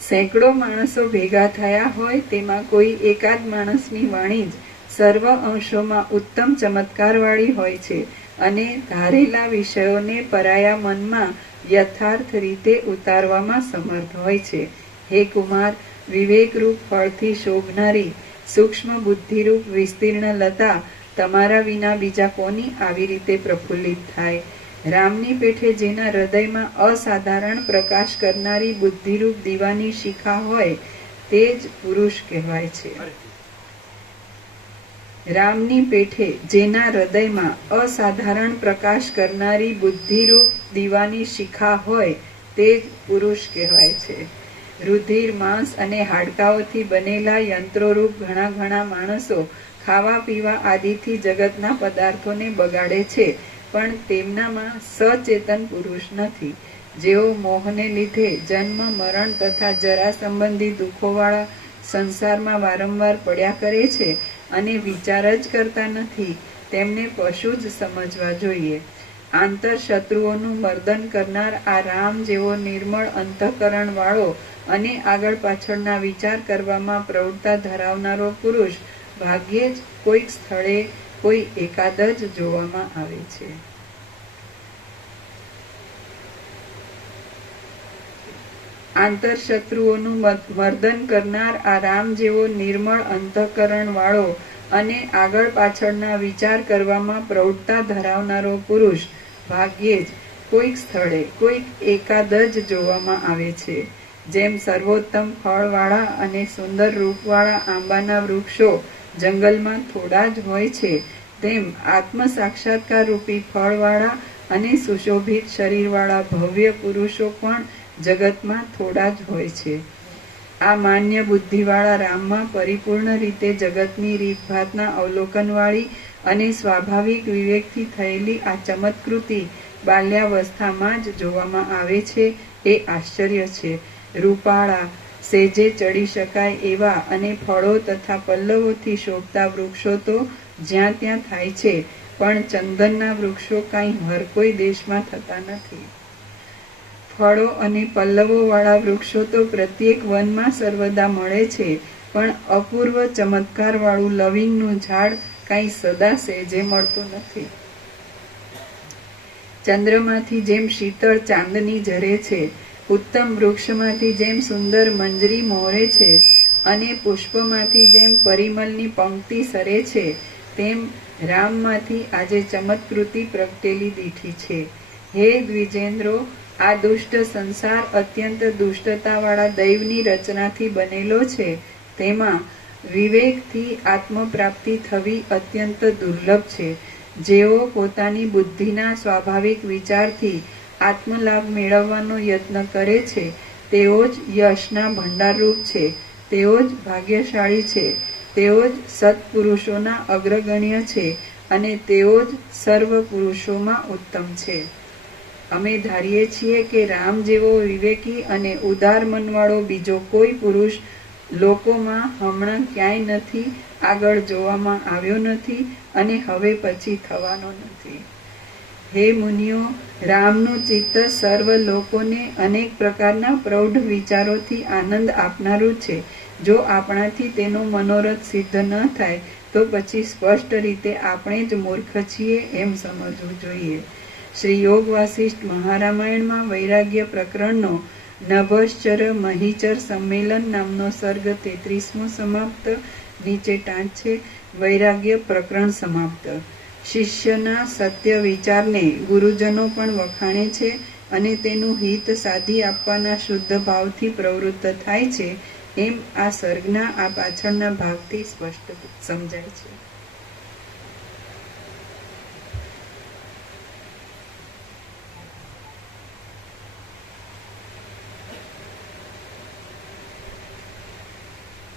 સેંકડો માણસો ભેગા થયા હોય તેમાં કોઈ એકાદ માણસની વાણી જ સર્વ અંશોમાં ઉત્તમ ચમત્કાર વાળી હોય છે અને ધારેલા વિષયોને પરાયા મનમાં યથાર્થ રીતે ઉતારવામાં સમર્થ હોય છે. હે કુમાર, વિવેકરૂપ ફળથી શોભનારી સૂક્ષ્મ બુદ્ધિરૂપ વિસ્તીર્ણ લતા તમારા વિના બીજા કોની આવી રીતે પ્રફુલ્લિત થાય? રામની પેઠે જેના હૃદયમાં અસાધારણ પ્રકાશ કરનારી બુદ્ધિરૂપ દીવાની શિખા હોય તે જ પુરુષ કહેવાય છે. રામની પેઠે જેના હૃદયમાં અસાધારણ પ્રકાશ કરનારી બુદ્ધિરૂપ દીવાની શિખા હોય તે જ પુરુષ કહેવાય છે. રુધિર, માંસ અને હાડકાઓથી બનેલા યંત્રોરૂપ ઘણા ઘણા માણસો ખાવા પીવા આદિથી જગતના પદાર્થોને બગાડે છે, પણ તેમનામાં સચેતન પુરુષ નથી. જેઓ મોહને લીધે જન્મ, મરણ તથા જરા સંબંધી દુઃખોવાળા સંસારમાં વારંવાર પડ્યા કરે છે અને વિચાર જ કરતા નથી, તેમને પશુ જ સમજવા જોઈએ. આંતર શત્રુઓનું મર્દન કરનાર આ રામ જેવો નિર્મળ અંતઃકરણ વાળો અને આગળ પાછળના વિચાર કરવામાં પ્રવૃત્તા ધરાવનારો પુરુષ ભાગ્યે જ કોઈક સ્થળે કોઈ એકાદ જ જોવામાં આવે છે. આંતર શત્રુઓનું મર્દન કરનાર આ રામ જેવો નિર્મળ અંતઃકરણ વાળો અને આગળ પાછળના વિચાર કરવામાં પ્રવૃત્તા ધરાવનારો પુરુષ ભાગ્યે જ કોઈક સ્થળે કોઈક એકાદ જ જોવામાં આવે છે. જેમ સર્વોત્તમ ફળવાળા અને સુંદર રૂપવાળા આંબાના વૃક્ષો જંગલમાં થોડા જ હોય છે, તેમ આત્મ સાક્ષાત્કાર રૂપી ફળવાળા અને સુશોભિત શરીરવાળા ભવ્ય પુરુષો પણ જગતમાં થોડા જ હોય છે. આ માન્ય બુદ્ધિવાળા રામમાં પરિપૂર્ણ રીતે જગતની રીતભાતના અવલોકનવાળી અને સ્વાભાવિક વિવેકથી થયેલી આ ચમત્કૃતિ બાલ્યાવસ્થામાં જ જોવામાં આવે છે એ આશ્ચર્ય છે. રૂપાળા, સેજે ચડી શકાય એવા અને ફળો તથા પલ્લવોથી શોભતા વૃક્ષો તો જ્યાં ત્યાં થાય છે, પણ ચંદનના વૃક્ષો કાંઈ હર કોઈ દેશમાં થતા નથી. ફળો અને પલ્લવો વાળા વૃક્ષો તો પ્રત્યેક વનમાં સર્વદા મળે છે, પણ અપૂર્વ ચમત્કાર વાળું લવિંગનું ઝાડ કાંઈ સદા સેજે મળતું નથી. ચંદ્રમાંથી જેમ શીતળ ચાંદની ઝરે છે, ઉત્તમ વૃક્ષમાંથી જેમ સુંદર મંજરી મોરે છે અને પુષ્પમાંથી જેમ પરિમલની પંક્તિ સરે છે, તેમ રામમાંથી આજે ચમત્કૃતિ પ્રગટેલી દીઠી છે. હે દ્વિજેન્દ્રો, આ દુષ્ટ સંસાર અત્યંત દુષ્ટતાવાળા દૈવની રચનાથી બનેલો છે. તેમાં વિવેકથી આત્મપ્રાપ્તિ થવી અત્યંત દુર્લભ છે. જેઓ પોતાની બુદ્ધિના સ્વાભાવિક વિચારથી આત્મલાભ મેળવવાનો યત્ન કરે છે, તેઓ જ યશના ભંડારરૂપ છે, તેઓ જ ભાગ્યશાળી છે, તેઓ જ સત્પુરુષોના અગ્રગણ્ય છે અને તેઓ જ સર્વ પુરુષોમાં ઉત્તમ છે. અમે ધારીએ છીએ કે રામ જેવો વિવેકી અને ઉદાર મનવાળો બીજો કોઈ પુરુષ લોકોમાં હમણાં ક્યાંય નથી, આગળ જોવામાં આવ્યો નથી અને હવે પછી થવાનો નથી. હે મુનિઓ, રામનું ચિત્ત સર્વ લોકોને અનેક પ્રકારના પ્રૌઢ વિચારોથી આનંદ આપનારું છે. જો આપણાથી તેનો મનોરથ સિદ્ધ ન થાય તો પછી સ્પષ્ટ રીતે આપણે જ મૂર્ખ છીએ એમ સમજવું જોઈએ. શ્રી યોગ વાસિષ્ઠ મહારામાયણમાં વૈરાગ્ય પ્રકરણનો નભશ્ચર મહીચર સંમેલન નામનો સર્ગ 33મો સમાપ્ત. નીચે ટાંચ છે. વૈરાગ્ય પ્રકરણ સમાપ્ત. શિષ્યના સત્ય વિચારને ગુરુજનો પણ વખાણે છે અને તેનું હિત સાધી આપવાના શુદ્ધ ભાવથી પ્રવૃત્ત થાય છે, એમ આ સર્ગના આ પાછળના ભાગથી સ્પષ્ટ સમજાય છે.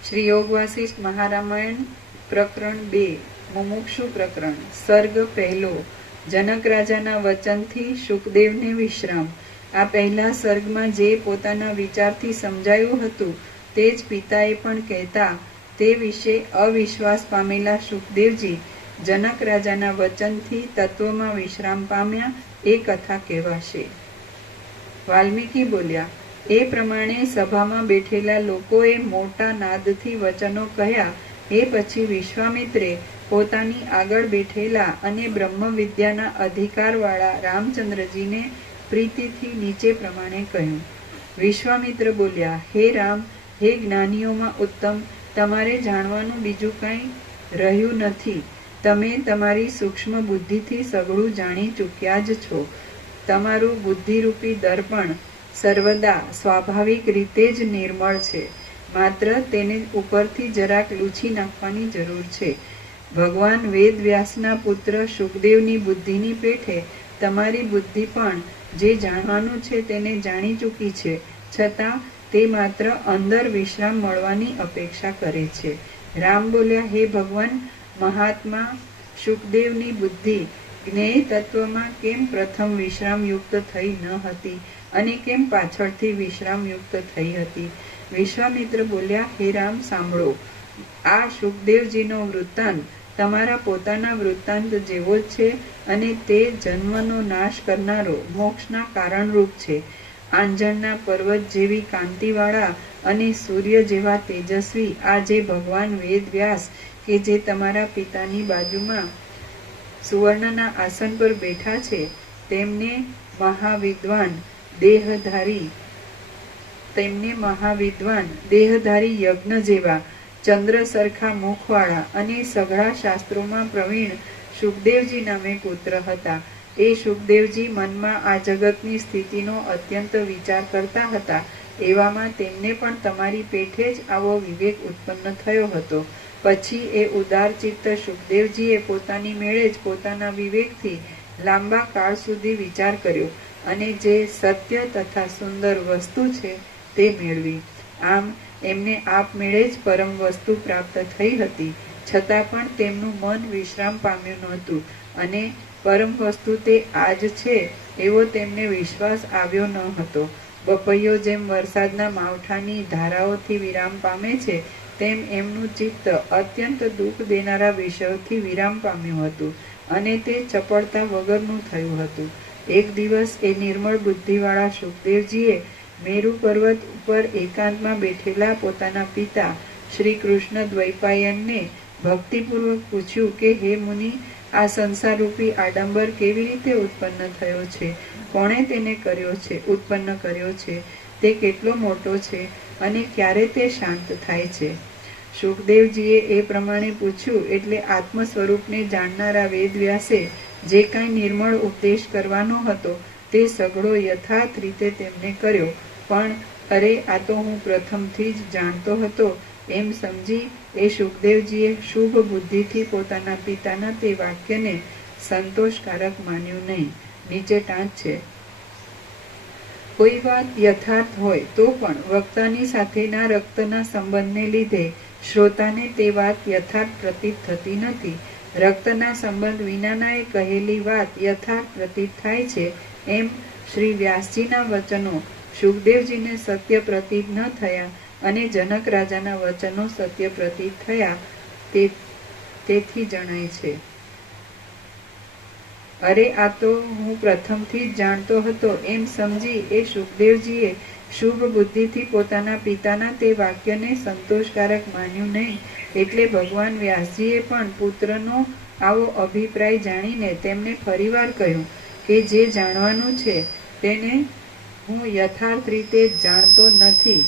શ્રી યોગ વાસિષ્ઠ મહારામાયણ પ્રકરણ 2 મુમુક્ષુ પ્રકરણ સર્ગ 1 જનક રાજાના વચનથી શુકદેવને વિશ્રામ. આ પહેલા સર્ગમાં જે પોતાના વિચારથી સમજાયું હતું તે જ પિતાએ પણ કહેતા તે વિશે અવિશ્વાસ પામેલા શુકદેવજી જનક રાજાના વચનથી તત્વમાં વિશ્રામ પામ્યા એ કથા કહેવાશે. વાલ્મીકી બોલ્યા, એ પ્રમાણે સભામાં બેઠેલા લોકોએ મોટા નાદથી વચનો કહ્યા. એ પછી વિશ્વામિત્રે પોતાની આગળ બેઠેલા અને બ્રહ્મ વિદ્યાના અધિકારવાળા રામચંદ્રજીને પ્રીતિથી નીચે પ્રમાણે કહ્યું. વિશ્વામિત્ર બોલ્યા, હે રામ, હે જ્ઞાનીઓમાં ઉત્તમ, તમારે જાણવાનું બીજું કંઈ રહ્યું નથી. તમે તમારી સૂક્ષ્મ બુદ્ધિથી સઘળું જાણી ચૂક્યા જ છો. તમારું બુદ્ધિરૂપી દર્પણ સર્વદા સ્વાભાવિક રીતે જ નિર્મળ છે. માત્ર તેને ઉપરથી જરાક લૂછી નાખવાની જરૂર છે. ભગવાન વેદ વ્યાસના પુત્ર શુકદેવની બુદ્ધિની પેઠે તમારી બુદ્ધિ પણ જે જાણવાનું છે તેને જાણી ચૂકી છે, છતાં તે માત્ર અંદર વિશ્રામ મળવાની અપેક્ષા કરે છે. રામ બોલ્યા, હે ભગવાન, મહાત્મા શુકદેવની બુદ્ધિ જ્ઞેય તત્વમાં કેમ પ્રથમ વિશ્રામયુક્ત થઈ ન હતી અને કેમ પાછળથી વિશ્રામયુક્ત થઈ હતી? વિશ્વામિત્ર બોલ્યા, હે રામ, સાંભળો. આ શુકદેવજીનો વૃત્તાંત તમારા પોતાના વૃત્તાંત જેવો જ છે અને તે જન્મનો નાશ કરનારો મોક્ષના કારણરૂપ છે. આંજણના પર્વત જેવી કાંતિવાળા અને સૂર્ય જેવા તેજસ્વી આ જે ભગવાન વેદ વ્યાસ કે જે તમારા પિતાની બાજુમાં સુવર્ણના આસન પર બેઠા છે, તેમને મહાવિદ્વાન દેહધારી યજ્ઞ જેવા ચંદ્ર સરખા મુખવાળા અને સઘળા શાસ્ત્રોમાં પ્રવીણ શુકદેવજી નામે પુત્ર હતા. એ શુકદેવજી મનમાં આ જગતની સ્થિતિનો અત્યંત વિચાર કરતા હતા. એવામાં તેમને પણ તમારી પેઠે જ આવો વિવેક ઉત્પન્ન થયો હતો. પછી એ ઉદારચિત્ત શુકદેવજીએ પોતાની મેળે જ પોતાના વિવેકથી લાંબા કાળ સુધી વિચાર કર્યો અને જે સત્ય તથા સુંદર વસ્તુ છે તે મેળવી. આમ એમને આપમેળે જ પરમ વસ્તુ પ્રાપ્ત થઈ હતી, છતાં પણ તેમનું મન વિશ્રામ પામ્યું નહોતું અને પરમ વસ્તુ તે આજ છે એવો તેમને વિશ્વાસ આવ્યો ન હતો. બપૈયો જેમ વરસાદના માવઠાની ધારાઓથી વિરામ પામે છે, તેમ એમનું ચિત્ત અત્યંત દુઃખ દેનારા વિષયોથી વિરામ પામ્યું હતું અને તે ચપળતા વગરનું થયું હતું. એક દિવસ એ નિર્મળ બુદ્ધિવાળા શુકદેવજીએ મેરુ પર્વત ઉપર એકાંતમાં બેઠેલા પોતાના પિતા શ્રી કૃષ્ણ દ્વૈપાયનને ભક્તિપૂર્વક પૂછ્યું કે, હે મુનિ, આ સંસારરૂપી આડંબર કેવી રીતે ઉત્પન્ન થયો છે? કોણે તેને ઉત્પન્ન કર્યો છે? તે કેટલો મોટો છે અને ક્યારે તે શાંત થાય છે? શુકદેવજીએ એ પ્રમાણે પૂછ્યું એટલે આત્મ સ્વરૂપને જાણનારા વેદવ્યાસે જે કાંઈ નિર્મળ ઉપદેશ કરવાનો હતો તે સઘળો યથાર્થ રીતે તેમને કર્યો. પણ અરે, આ તો હું પ્રથમથી જ જાણતો હતો એમ સમજી એ શુકદેવજીએ શુભ બુદ્ધિથી પોતાના પિતાના તે વાક્યને સંતોષકારક માન્યું નહીં. નીચે ટાંચ છે. કોઈ વાત યથાર્થ હોય તો પણ વક્તાની સાથેના રક્તના સંબંધને લીધે શ્રોતાને તે વાત યથાર્થ પ્રતીત થતી નથી. રક્તના સંબંધ વિનાના એ કહેલી વાત યથાર્થ પ્રતીત થાય છે. એમ શ્રી વ્યાસજીના વચનો શુકદેવજીને સત્ય પ્રતીત ન થયા અને જનક રાજાના વચનો સત્ય પ્રતીત થયા તેથી જણાય છે. અરે, આ તો હું પ્રથમથી જ જાણતો હતો એમ સમજી એ શુકદેવજીએ શુભ બુદ્ધિથી પોતાના પિતાના તે વાક્યને સંતોષકારક માન્યું નહીં. એટલે ભગવાન વ્યાસજીએ પણ પુત્રનો આવો અભિપ્રાય જાણીને તેમને ફરીવાર કહ્યું કે જે જાણવાનું છે તેને હું યથાર્થ રીતે જાણતો નથી.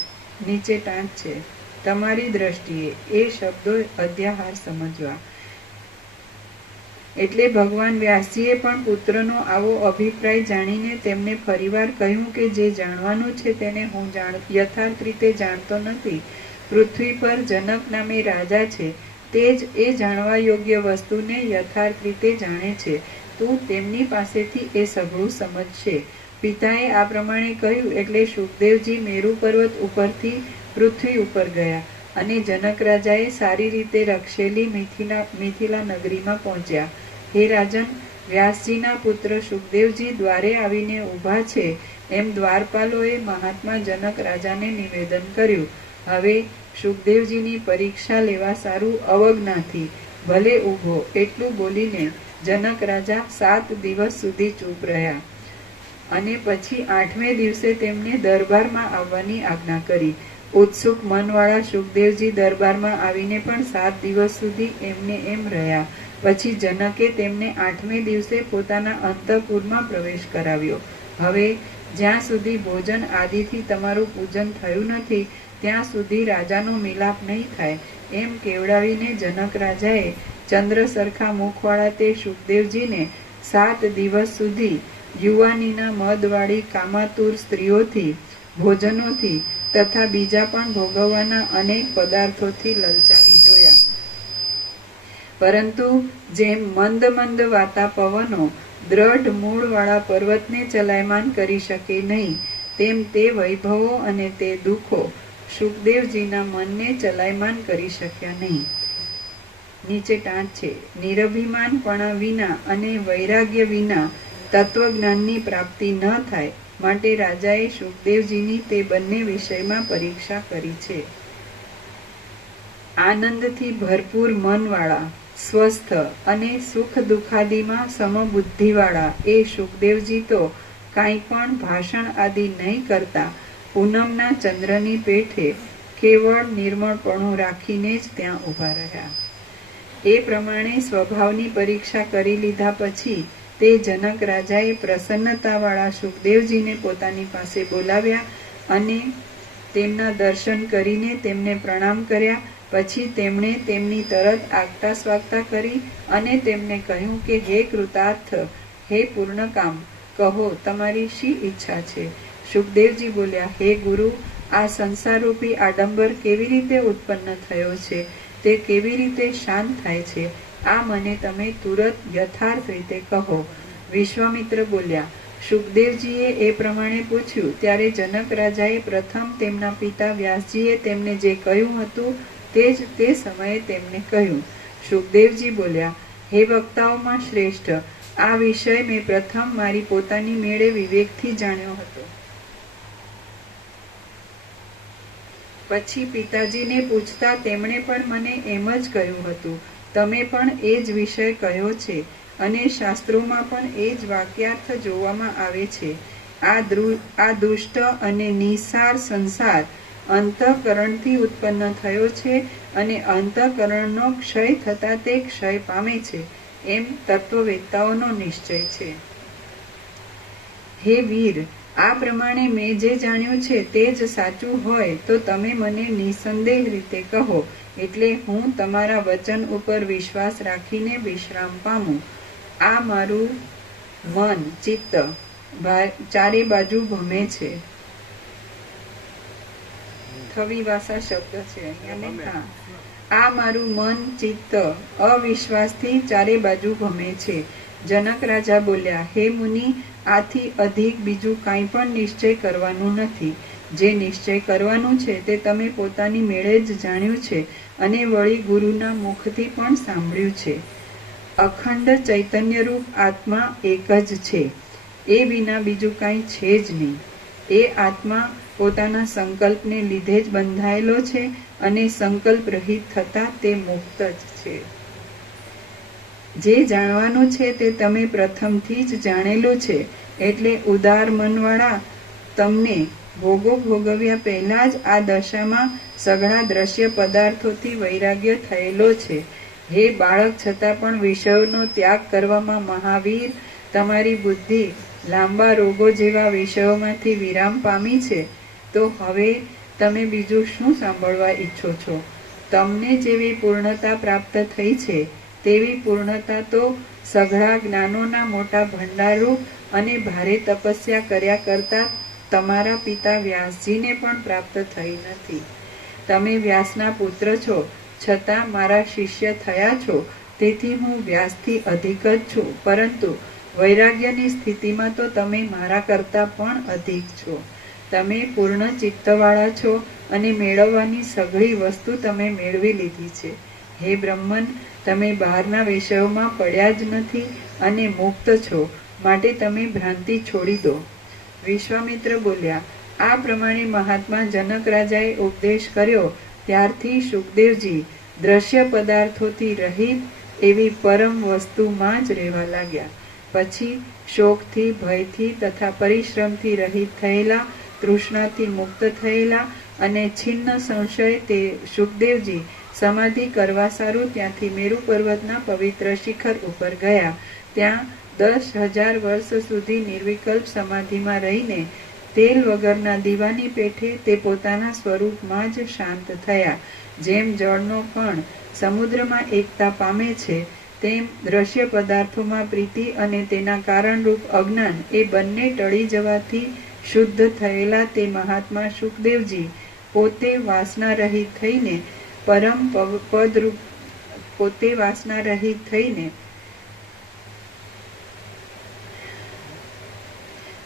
નીચે ટાંચ છે. તમારી દ્રષ્ટિએ એ શબ્દો અધ્યાહાર સમજવા. એટલે ભગવાન વ્યાસજીએ પણ પુત્રનો આવો અભિપ્રાય જાણીને તેમને ફરીવાર કહ્યું કે જે જાણવાનું છે તેને હું યથાર્થ રીતે જાણતો નથી. પૃથ્વી પર જનક નામે રાજા છે, તે જ એ જાણવા યોગ્ય વસ્તુને યથાર્થ રીતે જાણે છે. તું તેમની પાસેથી એ સઘળું સમજશે. પિતાએ આ પ્રમાણે કહ્યું એટલે શુકદેવજી મેરુ પર્વત ઉપરથી પૃથ્વી ઉપર ગયા અને જનક રાજાએ સારી રીતે રક્ષેલી મિથિલા નગરીમાં પહોંચ્યા. હે રાજન, વ્યાસજીના પુત્ર શુકદેવજી દ્વારે આવીને ઊભા છે એમ દ્વારપાલોએ મહાત્મા જનક રાજાને નિવેદન કર્યું. હવે શુકદેવજીની પરીક્ષા લેવા સારું અવજ્ઞાથી ભલે ઊભો એટલું બોલીને જનક રાજા 7 દિવસ સુધી ચૂપ રહ્યા અને પછી 8મે દિવસે તેમને દરબારમાં આવવાની આજ્ઞા કરી. ઉત્સુક મનવાળા શુકદેવજી દરબારમાં આવીને પણ 7 દિવસ સુધી એમને એમ રહ્યા. પછી જનકે તેમને 8મે દિવસે પોતાના અંતઃપુરમાં પ્રવેશ કરાવ્યો. હવે જ્યાં સુધી ભોજન આદિથી તમારું પૂજન થયું નથી ત્યાં સુધી રાજાનો મિલાપ નહીં થાય એમ કેવડાવીને જનક રાજાએ ચંદ્ર સરખા મુખવાળા તે શુકદેવજીને 7 દિવસ સુધી યુવાનીના મદવાળી કામાતુર સ્ત્રીઓથી, ભોજનોથી તથા બીજા પણ ભોગવવાના અનેક પદાર્થોથી લલચાવી જોયા. પરંતુ જેમ મંદ મંદ વાતા પવનો દ્રઢ મૂળવાળા પર્વતને ચલાયમાન કરી શકે નહીં તેમ તે વૈભવો અને તે દુઃખો શુકદેવજીના મનને ચલાયમાન કરી શક્યા નહીં. નીચે ટાંચ છે. નિરભિમાનપણા વિના અને વૈરાગ્ય વિના તત્વજ્ઞાનની પ્રાપ્તિ ન થાય માટે રાજાએ શુકદેવજીની તે બંને વિષયમાં પરીક્ષા કરી છે. આનંદથી ભરપૂર મનવાળા, સ્વસ્થ અને સુખ દુઃખાદિમાં સમબુદ્ધિવાળા એ શુકદેવજી તો કાંઈ પણ ભાષણ આદિ નહીં કરતા પૂનમના ચંદ્રની પેઠે કેવળ નિર્મળપણું રાખીને જ ત્યાં ઊભા રહ્યા. એ પ્રમાણે સ્વભાવની પરીક્ષા કરી લીધા પછી તે જનક રાજાએ પ્રસન્નતાવાળા શુકદેવજીને પોતાની પાસે બોલાવ્યા અને તેમના દર્શન કરીને તેમને પ્રણામ કર્યા. પછી તેમણે તેમની તરત આગતા સ્વાગતા કરી અને તેમને કહ્યું કે હે કૃતાર્થ, હે પૂર્ણકામ, કહો તમારી શી ઈચ્છા છે? શુકદેવજી બોલ્યા, હે ગુરુ, આ સંસારરૂપી આડંબર કેવી રીતે ઉત્પન્ન થયો છે, તે કેવી રીતે શાંત થાય છે, આ મને તમે તુરત યથાર્થ રીતે કહો. વિશ્વામિત્ર બોલ્યા. શુકદેવજીએ એ પ્રમાણે પૂછ્યું ત્યારે જનક રાજાએ પ્રથમ તેમના પિતા વ્યાસજીએ તેમને જે કહ્યું હતું તે જ તે સમયે તેમને કહ્યું. શુકદેવજી બોલ્યા, હે વક્તાઓમાં શ્રેષ્ઠ, આ વિષય મેં પ્રથમ મારી પોતાની મેળે વિવેકથી જાણ્યો હતો. પછી પિતાજીને પૂછતા તેમણે પણ મને એમ જ કહ્યું હતું. તમે પણ એ જ વિષય કહ્યો છે અને શાસ્ત્રોમાં પણ એ જ વાક્યાર્થ જોવામાં આવે છે. આ દુષ્ટ અને નિસાર સંસાર અંતઃકરણથી ઉત્પન્ન થયો છે અને અંતઃકરણનો ક્ષય થતાં તે ક્ષય પામે છે એમ તત્વવેત્તાઓનો નિશ્ચય છે. હે વીર, આ પ્રમાણે મેં જે જાણ્યું છે તે જ સાચું હોય તો તમે મને નિસંદેહ રીતે કહો, એટલે હું તમારા વચન ઉપર વિશ્વાસ રાખીને વિશ્રામ પામું. આ મારું મન ચિત્ત ચારે બાજુ ભમે છે. થવી ભાષા શબ્દ છે અહીંયા. આ મારું મન ચિત્ત અવિશ્વાસથી ચારે બાજુ ભમે છે. જનક રાજા બોલ્યા, હે મુનિ, આથી અધિક બીજું કાંઈ પણ નિશ્ચય કરવાનું નથી. જે નિશ્ચય કરવાનું છે તે તમે પોતાની મેળે જ જાણ્યું છે અને વળી ગુરુના મુખથી પણ સાંભળ્યું છે. અખંડ ચૈતન્યરૂપ આત્મા એક જ છે, એ વિના બીજું કાંઈ છે જ નહીં. એ આત્મા પોતાના સંકલ્પને લીધે જ બંધાયેલો છે અને સંકલ્પ રહિત થતા તે મુક્ત જ છે. જે જાણવાનું છે તે તમે પ્રથમથી જ જાણેલું છે, એટલે ઉદાર મનવાળા તમને ભોગો ભોગવ્યા પહેલા જ આ દશામાં સઘળા દ્રશ્ય પદાર્થોથી વૈરાગ્ય થયેલો છે. હે બાળક, છતાં પણ વિષયોનો ત્યાગ કરવામાં મહાવીર, તમારી બુદ્ધિ લાંબા રોગો જેવા વિષયોમાંથી વિરામ પામી છે, તો હવે તમે બીજું શું સાંભળવા ઈચ્છો છો? તમને જેવી પૂર્ણતા પ્રાપ્ત થઈ છે તેવી પૂર્ણતા તો સઘળા જ્ઞાનોના મોટા ભંડારરૂપ અને ભારે તપસ્યા કર્યા કરતા તમારા પિતા વ્યાસજીને પણ પ્રાપ્ત થઈ નથી. તમે વ્યાસના પુત્ર છો, છતાં મારા શિષ્ય થયા છો, તેથી હું વ્યાસથી અધિક જ છું, પરંતુ વૈરાગ્યની સ્થિતિમાં તો તમે મારા કરતાં પણ અધિક છો. તમે પૂર્ણ ચિત્તવાળા છો અને મેળવવાની સઘળી વસ્તુ તમે મેળવી લીધી છે. હે બ્રહ્મન, તમે બહારના વિષયોમાં પડ્યા જ નથી અને મુક્ત છો, માટે તમે ભ્રાંતિ છોડી દો. વિશ્વામિત્ર બોલ્યા, આ પ્રમાણે મહાત્મા જનક રાજાએ ઉપદેશ કર્યો. ત્યારથી શુકદેવજી દ્રશ્ય પદાર્થોથી રહિત એવી પરમ વસ્તુમાં જ રહેવા લાગ્યા. પછી શોકથી, ભયથી તથા પરિશ્રમથી રહિત થયેલા, તૃષ્ણાથી મુક્ત થયેલા અને છિન્ન સંશય તે શુકદેવજી સમાધિ કરવા સારું ત્યાંથી મેરુ પર્વતના પવિત્ર શિખર ઉપર ગયા. ત્યાં 10,000 વર્ષ સુધી નિર્વિકલ્પ સમાધિમાં રહીને તેલ વગરના દીવાની પેઠે તે પોતાના સ્વરૂપમાં જ શાંત થયા. જેમ જળનો કણ સમુદ્રમાં એકતા પામે છે, તેમ દ્રશ્ય પદાર્થોમાં પ્રીતિ અને તેના કારણરૂપ અજ્ઞાન એ બંને ટળી જવાથી શુદ્ધ થયેલા તે મહાત્મા શુકદેવજી પોતે વાસના રહિત થઈને પરમ પદરૂપ પોતે વાસના રહિત થઈને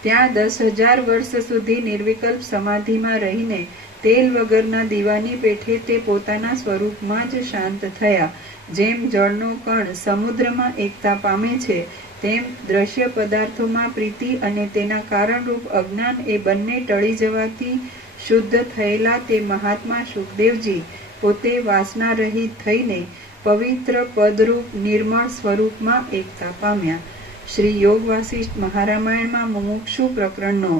ત્યાં 10,000 વર્ષ સુધી નિર્વિકલ્પ સમાધિમાં રહીને તેલ વગરના દીવાની પેઠે તે પોતાના સ્વરૂપમાં જ શાંત થયા. જેમ જળનો કણ સમુદ્રમાં એકતા પામે છે, તેમ દ્રશ્ય પદાર્થોમાં પ્રીતિ અને તેના કારણરૂપ અજ્ઞાન એ બંને ટળી જવાથી શુદ્ધ થયેલા તે મહાત્મા શુકદેવજી પોતે વાસના રહિત થઈને પવિત્ર પદરૂપ નિર્મળ સ્વરૂપમાં એકતા પામ્યા. શ્રી યોગ વાસિષ્ઠ મહારામાયણમાં મુમુક્ષુ પ્રકરણનો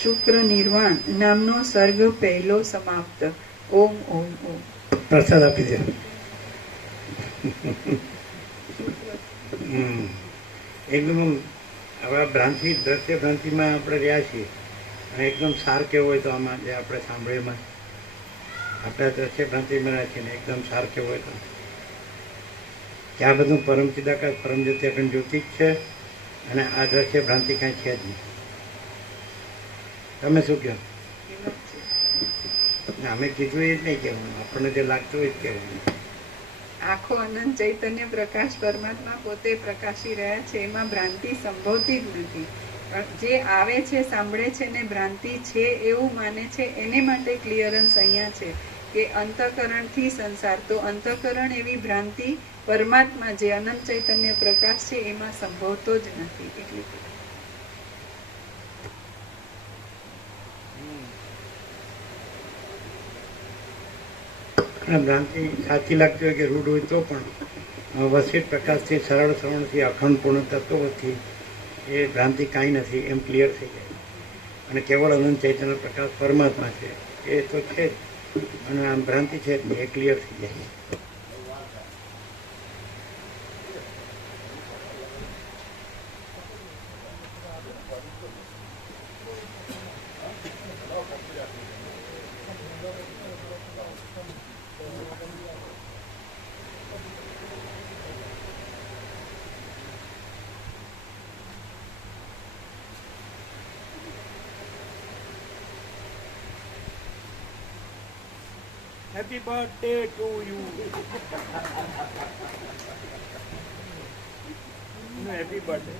શુક્ર નિર્વાણ નામનો સર્ગ પહેલો સમાપ્ત. ઓમ ઓમ ઓમ. પ્રસાદ આપી દે. એકદમ હવે ભ્રાંતિ, દ્રશ્ય ભ્રાંતિમાં આપણે રહ્યા છીએ અને એકદમ સાર કેવો હોય તો આમાં જે આપણે સાંભળીમાં આપણે દ્રશ્ય ભ્રાંતિમાં રહ્યા છીએ ને એકદમ સાર કેવો હોય તો કે આ બધું પરમ ચિદાકાશ પરમ જ્યોતિ અખંડ જ્યોતિ જ છે અને આ દ્રશ્ય ભ્રાંતિ કાંઈ છે જ નહીં. તમે શું કહો? અમે કીધું એ જ નહીં કહેવાનું, આપણને જે લાગતું હોય જ કહેવાનું. આખો અનંત ચૈતન્ય પ્રકાશ પરમાત્મા પોતે પ્રકાશી રહ્યા છે, એમાં ભ્રાંતિ સંભવતી જ નથી. જે આવે છે, સાંભળે છે ને ભ્રાંતિ છે એવું માને છે, એને માટે ક્લિયરન્સ અહીંયા છે કે અંતઃકરણથી સંસાર. તો અંતઃકરણ એવી ભ્રાંતિ પરમાત્મા જે અનંત ચૈતન્ય પ્રકાશ છે એમાં સંભવતો જ નથી. એટલી ભ્રાંતિ સાચી લાગતી હોય કે રૂઢ હોય તો પણ વસિષ્ઠ પ્રકાશથી સરળ શ્રવણથી અખંડ પૂર્ણ તત્વથી એ ભ્રાંતિ કાંઈ નથી એમ ક્લિયર થઈ જાય. અને કેવળ અનંત ચૈતન્ય પ્રકાશ પરમાત્મા છે એ તો છે જ, અને આમ ભ્રાંતિ છે જ નહીં, એ ક્લિયર થઈ જાય. Happy birthday to you. No, happy birthday.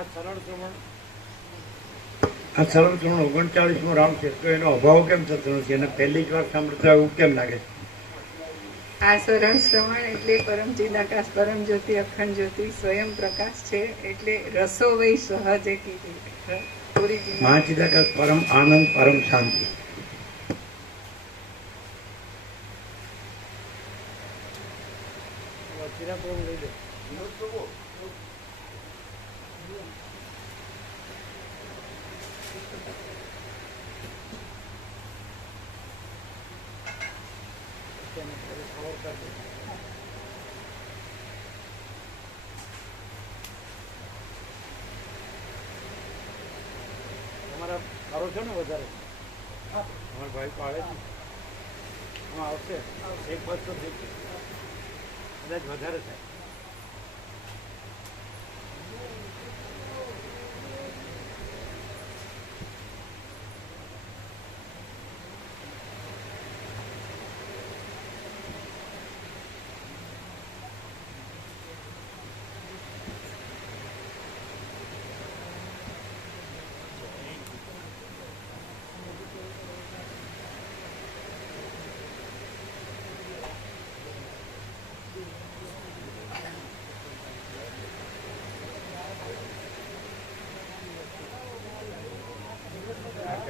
આ સરળ શ્રવણ 39મો રાઉન્ડ છે તો એનો અભાવ કેમ થતો નથી? અને પહેલી જ વાર સાંભળતા એવું કેમ લાગે છે? આ સરળ શ્રવણ એટલે પરમ ચિદાકાશ પરમ જ્યોતિ અખંડ જ્યોતિ સ્વયં પ્રકાશ છે. એટલે રસો વૈ સહજે કીધી પૂરી ચિંતા. મહાચિદાકાશ પરમ આનંદ પરમ શાંતિ. વચીરા પ્રભુ લઈ લે. તેને થોડું ખબર કરી દે. તમારા કરો છો ને વધારે અમારા ભાઈ પાડે છે એમાં આવશે 1-200 કદાચ વધારે થાય.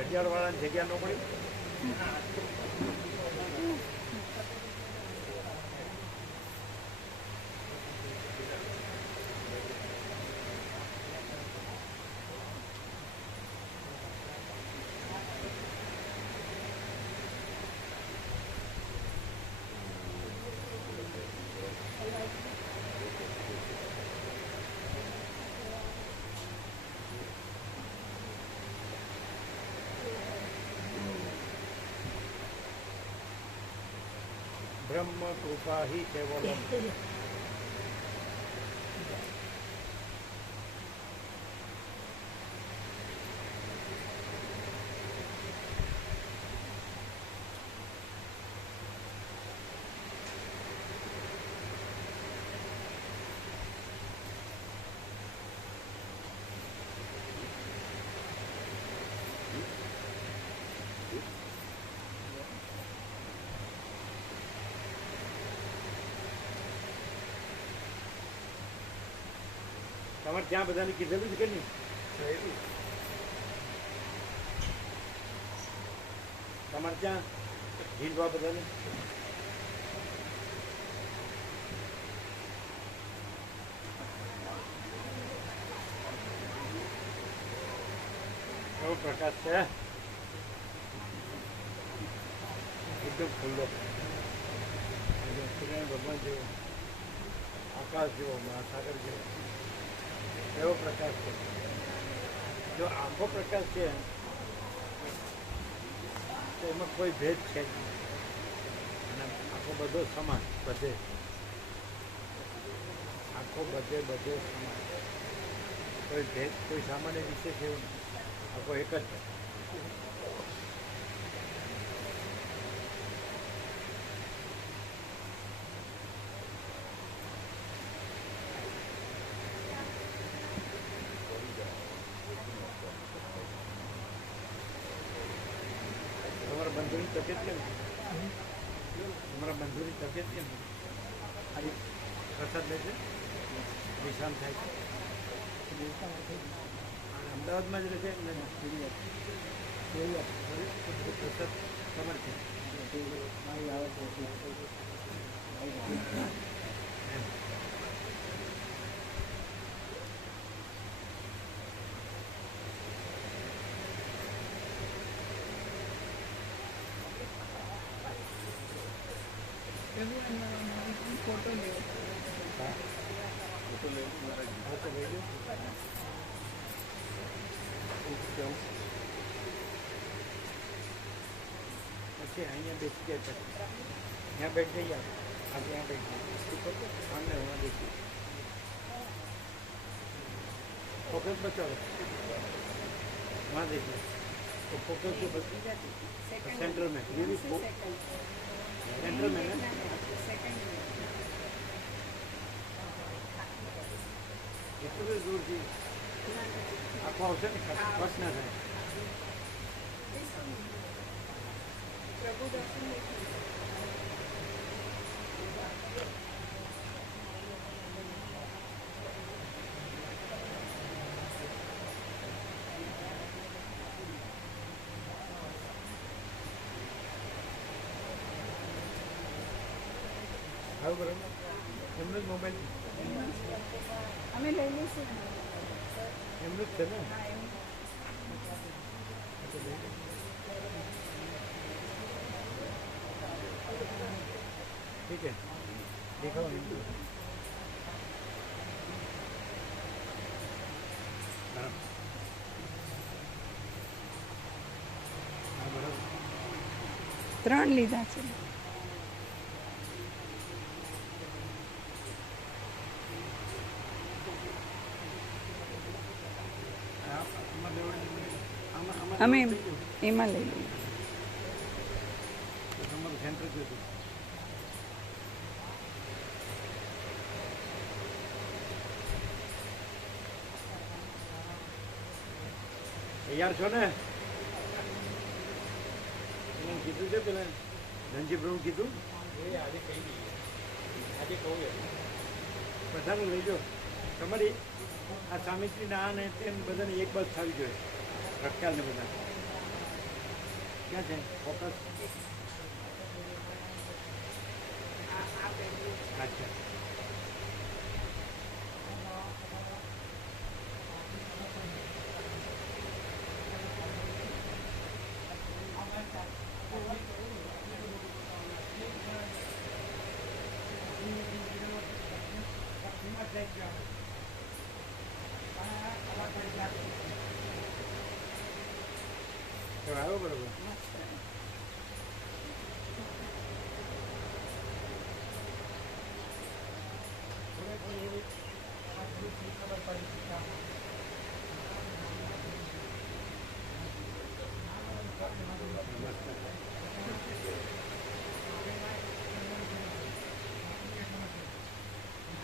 ઘડિયાળવાળાની જગ્યા ન પડી. બ્રહ્મ કૃપા હિ કેવલમ. તમારે ત્યાં બધાને કીધેલું છે કે નહીં? તમારે ત્યાં હિંદવા બધાને એવો પ્રકાશ છે એકદમ ખુલ્લો ભગવાન જેવો, આકાશ જેવો, મહાસાગર જેવો એવો પ્રકાશ છે. જો આખો પ્રકાશ છે તો એમાં કોઈ ભેદ છે જ નહીં અને આખો બધો સમાન, બધે આખો બધે સમાન, કોઈ ભેદ, કોઈ સામાન્ય વિશેષ એવું નહીં. આખો એક જ છે. તમારા બંધુની તબિયત કેમ છે? તમારા બંધુની તબિયત કેમ છે? આજે પ્રસાદ લે છે, વિશ્રામ થાય છે, અમદાવાદમાં જ રહે છે. પ્રસાદ તમારે છે. ફોટો લેવો. પછી અહીંયા બેસી જાય, પછી ત્યાં બેઠ જઈએ, આ ત્યાં બેઠ જઈએ, આને હું દેખી फोकस बचाओ, वहाँ देखिए तो फोकस जो सेंटर में, ये भी सेंटर में ना એટલું દૂરથી આખો આવશે ને બસ ના થાય. પ્રભુ દર્શન હા બરાબર, એમનો જ મોબાઈલ અમે લઈ લઈશું. એમનું જ છે ને. ઠીક છે, દેખાવ બરાબર. 3 લીધા છે. અમે એમાં લઈ લઈએ. તમારું સેન્ટર છે તૈયાર છો ને? એને કીધું છે પેલા ધનજી પ્રભુ કીધું આજે કહી દઈએ, આજે કહું બધાને લઈ જાઓ. તમારી આ સ્વામીજીના આ ને તેમ બધાને એક બાદ થવી જોઈએ. રખ્યાલ ને બધા ક્યાં છે ફોકસ? અચ્છા, આવ્યો બરોબર.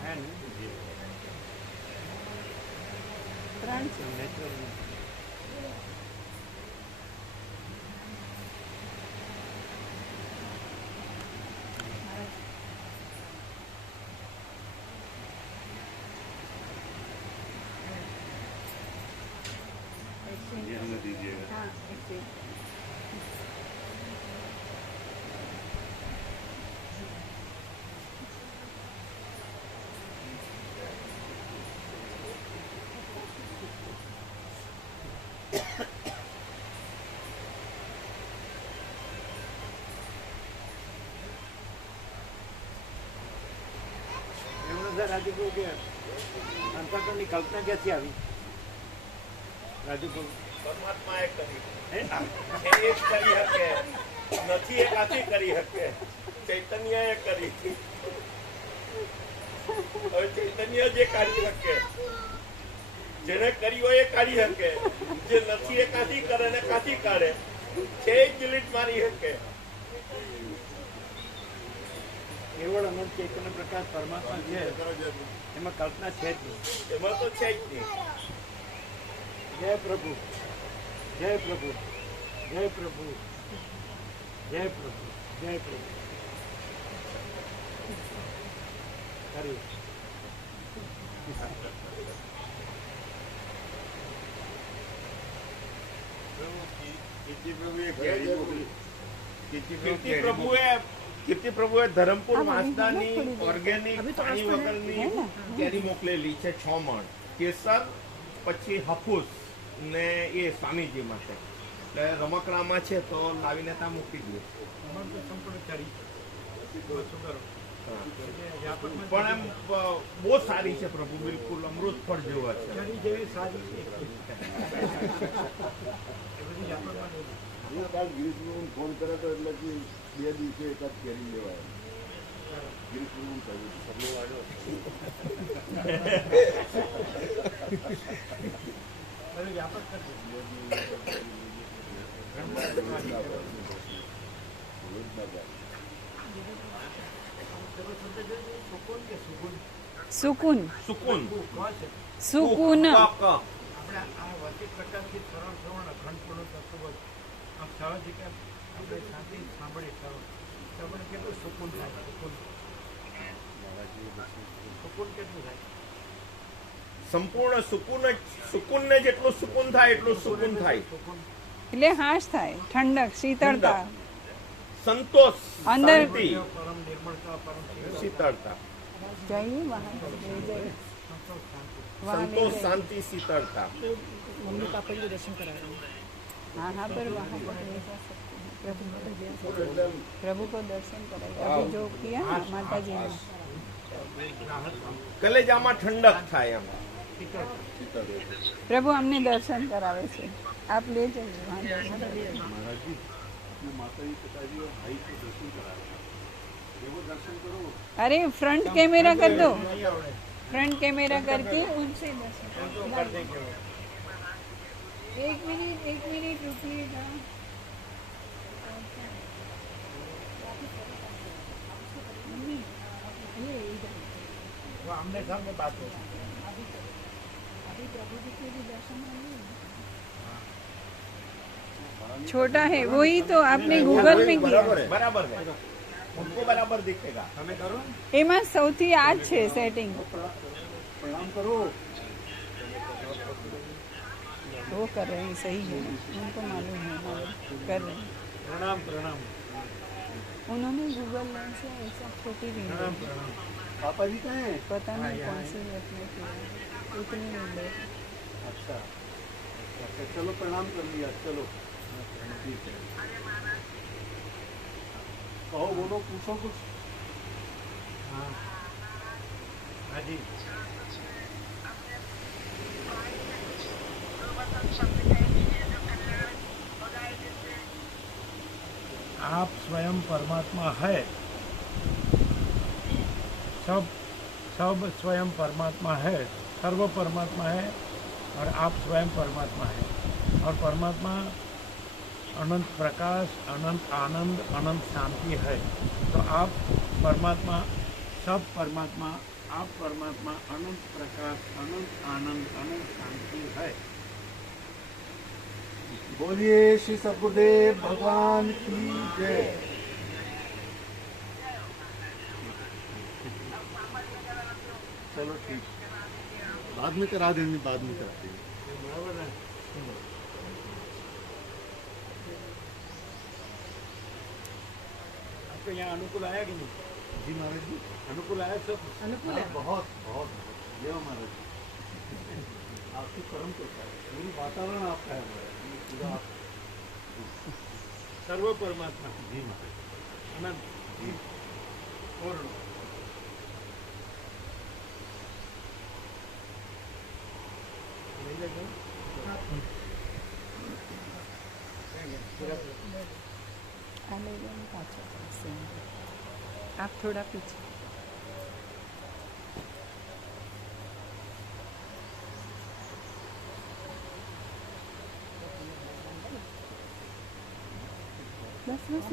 હે ને 3 છે. નેચરલ हाँ, ऐसे। રાજુ કે અંતરની કલ્પના ક્યાંથી આવી? રાજુ પરમાત્મા એ કરી, એ એક કરી શકે નથી, એક આથી કરી શકે. ચૈતન્ય એ કરી. હવે ચૈતન્ય જે કાઢી શકે, જેને કરી હોય એ કાઢી શકે, જે નથી એ કાથી કરે ને કાથી કાઢે છે ડિલીટ મારી શકે. કેવળ અનંત ચૈતન્ય પ્રકાશ પરમાત્મા છે, એમાં કલ્પના છે જ નહીં. એમાં તો છે જ નહીં. જય પ્રભુ, જય પ્રભુ, જય પ્રભુ, જય પ્રભુ, જય પ્રભુ. કર્યું. કીર્તિ પ્રભુએ ધરમપુર વાંસદાની ઓર્ગેનિક પાણી વગરની કેરી મોકલેલી છે 6 મણ કેસર, પછી હાફૂસ ને એ સ્વામીજી માટે. એટલે રમકડામાં છે તો લાવીને ત્યાં મૂકી દઈએ. પણ એમ બહુ સારી છે પ્રભુ, બિલકુલ અમૃત ફળ જેવા છે. ફોન કરે તો એટલે કે 2 દિવસે એકાદ કેરી લેવાય. ગિરીશ કહ્યું સગલો આવ્યો. સુકૂન સુકૂન સુકૂન આપણે આ વચિત પ્રકારથી સરળ શ્રવણ અખંડપૂર્ણ તત્વ આમ સહજ કે આપણે શાંતિ સાંભળીએ તો આપણે કેટલું સુકૂન થાય. સુકૂન સુકૂન કેટલું થાય? સંપૂર્ણ સુકૂનને જેટલું સુકૂન થાય એટલું સુકૂન થાય. એટલે હાશ થાય, ઠંડક, શીતળતા, સંતોષ, અંદર શાંતિ, પરમ નિર્મળતા, પરમ શીતળતા. જઈએ વહાં લઈ જઈએ. संतोष, शांति, शीतलता. मम्मी पापा जी को दर्शन कराया हाँ हाँ, पर वहाँ पर नहीं जा सकते, प्रभु को दर्शन कराए अभी जो किया ना माता जी ने. કલેજામાં ઠંડક થાય એમ. प्रभु हमने दर्शन करावे છે, आप ले जाइए वहाँ दर्शन. महाराज जी अपने माता जी पिताजी और भाई को दर्शन कराया, वो दर्शन करो. अरे फ्रंट कैमरा कर दो, फ्रंट कैमरा करके उनसे दर्शन करो. एक मिनट रुकिएगा. वो आमने सामने बात हो. छोटा है वही तो आपने गूगल में किया. બરાબર है, उनको बराबर दिखेगा. તમે કરો એમાં સૌથી આ જ છે સેટિંગ. प्रणाम करो. वो कर रहे हैं, सही है, उनको मालूम है, कर रहे हैं. પ્રણામ પ્રણામ उन्होंने गूगल लेंस से ऐसा छोटी विंडो, પ્રણામ પ્રણામ. पापा जी कहाँ हैं? पता नहीं कौन सी नेट में किया, इतनी विंडो. अच्छा अच्छा, चलो प्रणाम कर लिया, चलो ठीक है. कहो बोलो, पूछो कुछ. हाँ हाँ जी. आप स्वयं परमात्मा है, सब स्वयं परमात्मा है, सर्व परमात्मा है और आप स्वयं परमात्मा है. और परमात्मा अनंत प्रकाश, अनंत आनंद, अनंत शांति है. तो आप परमात्मा, सब परमात्मा, आप परमात्मा, अनंत प्रकाश, अनंत आनंद, अनंत शांति है. बोलिए श्री सद्गुरुदेव भगवान की जय. चलो ठीक, बाद में करा देंगे, बाद में करा देंगे. बराबर है. आपको यहाँ अनुकूल आया कि नहीं? जी महाराज जी, अनुकूल आया सब? अनुकूल है. बहुत बहुत जय हो महाराज जी. आपकी परम कृपा है, पूरी वातावरण आपका है महाराज जी, पूरा आप. सर्व परमात्मा जी महाराज अनंत जी. पूर्ण. आ ले जाओ पाछा से. आप थोड़ा पीछे. बस बस.